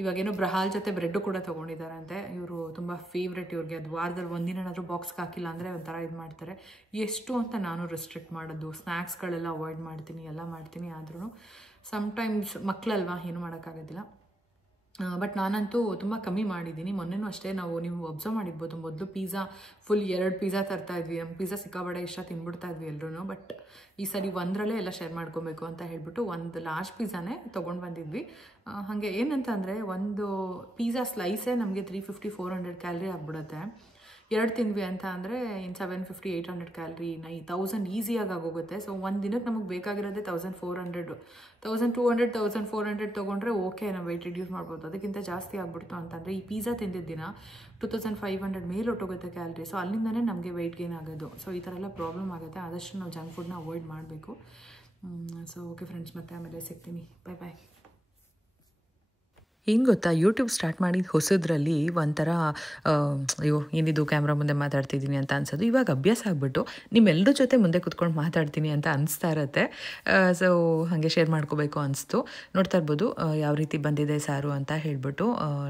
ಇವಾಗೇನೋ ಬ್ರಹಾಲ್ ಜೊತೆ ಬ್ರೆಡ್ಡು ಕೂಡ ತೊಗೊಂಡಿದ್ದಾರಂತೆ. ಇವರು ತುಂಬ ಫೇವ್ರೆಟ್ ಇವ್ರಿಗೆ. ಅದು ವಾರದಲ್ಲಿ ಒಂದಿನಾದ್ರೂ ಬಾಕ್ಸ್ಗೆ ಹಾಕಿಲ್ಲ ಅಂದರೆ ಒಂಥರ ಇದು ಮಾಡ್ತಾರೆ. ಎಷ್ಟು ಅಂತ ನಾನು ರೆಸ್ಟ್ರಿಕ್ಟ್ ಮಾಡೋದು, ಸ್ನ್ಯಾಕ್ಸ್ಗಳೆಲ್ಲ ಅವಾಯ್ಡ್ ಮಾಡ್ತೀನಿ, ಎಲ್ಲ ಮಾಡ್ತೀನಿ. ಆದ್ರೂ ಸಮ್ಟೈಮ್ಸ್ ಮಕ್ಕಳಲ್ವಾ, ಏನೂ ಮಾಡೋಕ್ಕಾಗೋದಿಲ್ಲ. ಬಟ್ ನಾನಂತೂ ತುಂಬ ಕಮ್ಮಿ ಮಾಡಿದ್ದೀನಿ. ಮೊನ್ನೆನೂ ಅಷ್ಟೇ, ನೀವು ಅಬ್ಸರ್ವ್ ಮಾಡಿರ್ಬೋದು, ಮೊದಲು ಪಿಜ್ಜಾ ಫುಲ್ 2 ಪಿಜ್ಜಾ ತರ್ತಾಯಿದ್ವಿ. ನಮ್ಮ ಪಿಜ್ಜಾ ಸಿಕ್ಕಾಬಡೆ ಇಷ್ಟ, ತಿನ್ಬಿಡ್ತಾ ಇದ್ವಿ ಎಲ್ಲರೂ. ಬಟ್ ಈ ಸರಿ ಒಂದರಲ್ಲೇ ಎಲ್ಲ ಶೇರ್ ಮಾಡ್ಕೊಬೇಕು ಅಂತ ಹೇಳ್ಬಿಟ್ಟು ಒಂದು ಲಾರ್ಜ್ ಪಿಜ್ಜಾನೇ ತೊಗೊಂಡು ಬಂದಿದ್ವಿ. ಹಾಗೆ ಏನಂತ ಅಂದರೆ ಒಂದು ಪಿಜ್ಜಾ ಸ್ಲೈಸೇ ನಮಗೆ 350-400 ಕ್ಯಾಲರಿ ಆಗಿಬಿಡುತ್ತೆ. 2 ತಿಂದ್ವಿ ಅಂತ ಅಂದರೆ ಇನ್ನು 750-800 ಕ್ಯಾಲರಿ, 1000 ಈಸಿಯಾಗಿ ಆಗೋಗುತ್ತೆ. ಸೊ ಒಂದು ದಿನಕ್ಕೆ ನಮಗೆ ಬೇಕಾಗಿರೋದೇ 1400, 1200, 1400 ತೊಗೊಂಡ್ರೆ ಓಕೆ, ನಾವು ವೆಯ್ಟ್ ರಿಡ್ಯೂಸ್ ಮಾಡ್ಬೋದು. ಅದಕ್ಕಿಂತ ಜಾಸ್ತಿ ಆಗ್ಬಿಡ್ತು ಅಂತಂದರೆ ಈ ಪಿಜ್ಜಾ ತಿಂದಿದ್ದ ದಿನ 2500 ಮೇಲೆ ಹೊಟ್ಟೋಗುತ್ತೆ ಕ್ಯಾಲರಿ. ಸೊ ಅಲ್ಲಿಂದನೇ ನಮಗೆ ವೆಯ್ಟ್ ಗೇನ್ ಆಗೋದು. ಸೊ ಈ ಥರ ಎಲ್ಲ ಪ್ರಾಬ್ಲಮ್ ಆಗುತ್ತೆ. ಆದಷ್ಟು ನಾವು ಜಂಕ್ ಫುಡ್ನ ಅವಾಯ್ಡ್ ಮಾಡಬೇಕು. ಸೊ ಓಕೆ ಫ್ರೆಂಡ್ಸ್, ಮತ್ತೆ ಆಮೇಲೆ ಸಿಗ್ತೀನಿ. ಬಾಯ್. ಏನು ಗೊತ್ತಾ, ಯೂಟ್ಯೂಬ್ ಸ್ಟಾರ್ಟ್ ಮಾಡಿದ ಹೊಸದ್ರಲ್ಲಿ ಒಂಥರ ಅಯ್ಯೋ ಏನಿದು ಕ್ಯಾಮ್ರಾ ಮುಂದೆ ಮಾತಾಡ್ತಿದ್ದೀನಿ ಅಂತ ಅನ್ಸೋದು. ಇವಾಗ ಅಭ್ಯಾಸ ಆಗಿಬಿಟ್ಟು ನಿಮ್ಮೆಲ್ಲರ ಜೊತೆ ಮುಂದೆ ಕುತ್ಕೊಂಡು ಮಾತಾಡ್ತೀನಿ ಅಂತ ಅನಿಸ್ತಾ ಇರುತ್ತೆ. ಸೊ ಹಾಗೆ ಶೇರ್ ಮಾಡ್ಕೋಬೇಕು ಅನಿಸ್ತು. ನೋಡ್ತಾ ಇರ್ಬೋದು ಯಾವ ರೀತಿ ಬಂದಿದೆ ಸಾರು ಅಂತ ಹೇಳ್ಬಿಟ್ಟು.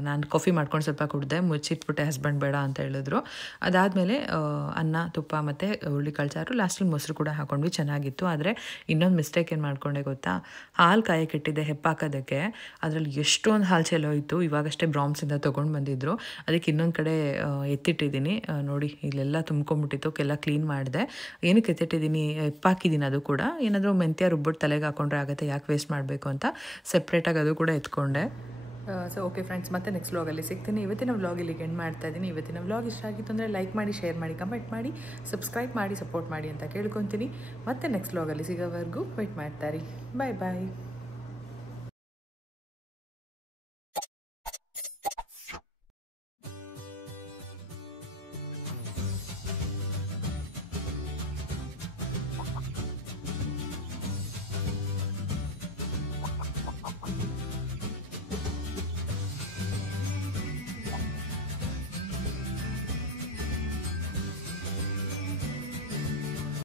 ನಾನು ಕಾಫಿ ಮಾಡ್ಕೊಂಡು ಸ್ವಲ್ಪ ಕುಡಿದೆ, ಮುಚ್ಚಿಟ್ಬಿಟ್ಟೆ. ಹಸ್ಬೆಂಡ್ ಬೇಡ ಅಂತ ಹೇಳಿದ್ರು. ಅದಾದಮೇಲೆ ಅನ್ನ, ತುಪ್ಪ ಮತ್ತು ಹುರುಳಿಕಾಳು ಸಾರು, ಲಾಸ್ಟಲ್ಲಿ ಮೊಸರು ಕೂಡ ಹಾಕೊಂಡ್ವಿ. ಚೆನ್ನಾಗಿತ್ತು. ಆದರೆ ಇನ್ನೊಂದು ಮಿಸ್ಟೇಕ್ ಏನು ಮಾಡ್ಕೊಂಡೆ ಗೊತ್ತಾ, ಹಾಲು ಕಾಯಕ್ಕಿಟ್ಟಿದ್ದೆ ಹೆಪ್ಪಾಕೋದಕ್ಕೆ. ಅದರಲ್ಲಿ ಎಷ್ಟೊಂದು ಹಾಲು ಚೆಲೋ ಇತ್ತು. ಇವಾಗಷ್ಟೇ ಬ್ರಾಮ್ಸಿಂದ ತೊಗೊಂಡು ಬಂದಿದ್ರು. ಅದಕ್ಕೆ ಇನ್ನೊಂದು ಕಡೆ ಎತ್ತಿಟ್ಟಿದ್ದೀನಿ. ನೋಡಿ ಇಲ್ಲೆಲ್ಲ ತುಂಬ್ಕೊಂಡ್ಬಿಟ್ಟಿತ್ತು. ಎಲ್ಲ ಕ್ಲೀನ್ ಮಾಡಿದೆ. ಏನಕ್ಕೆ ಎತ್ತಿಟ್ಟಿದ್ದೀನಿ, ಎಪ್ಪಾಕಿದ್ದೀನಿ. ಅದು ಕೂಡ ಏನಾದರೂ ಮೆಂತ್ಯ ರುಬ್ಬಿಟ್ಟು ತಲೆಗೆ ಹಾಕೊಂಡ್ರೆ ಆಗುತ್ತೆ, ಯಾಕೆ ವೇಸ್ಟ್ ಮಾಡಬೇಕು ಅಂತ ಸೆಪ್ರೇಟಾಗಿ ಅದು ಕೂಡ ಎತ್ಕೊಂಡೆ. ಸೊ ಓಕೆ ಫ್ರೆಂಡ್ಸ್, ಮತ್ತೆ ನೆಕ್ಸ್ಟ್ ವ್ಲಾಗಲ್ಲಿ ಸಿಗ್ತೀನಿ. ಇವತ್ತಿನ ವ್ಲಾಗ್ ಇಲ್ಲಿಗೆ ಎಂಡ್ ಮಾಡ್ತಾ ಇದ್ದೀನಿ. ಇವತ್ತಿನ ವ್ಲಾಗ್ ಇಷ್ಟ ಆಗಿತ್ತು ಅಂದರೆ ಲೈಕ್ ಮಾಡಿ, ಶೇರ್ ಮಾಡಿ, ಕಮೆಂಟ್ ಮಾಡಿ, ಸಬ್ಸ್ಕ್ರೈಬ್ ಮಾಡಿ, ಸಪೋರ್ಟ್ ಮಾಡಿ ಅಂತ ಕೇಳ್ಕೊತೀನಿ. ಮತ್ತೆ ನೆಕ್ಸ್ಟ್ ವ್ಲಾಗಲ್ಲಿ ಸಿಗೋವರೆಗೂ ವೆಯ್ಟ್ ಮಾಡ್ತಾರೆ. ಬಾಯ್.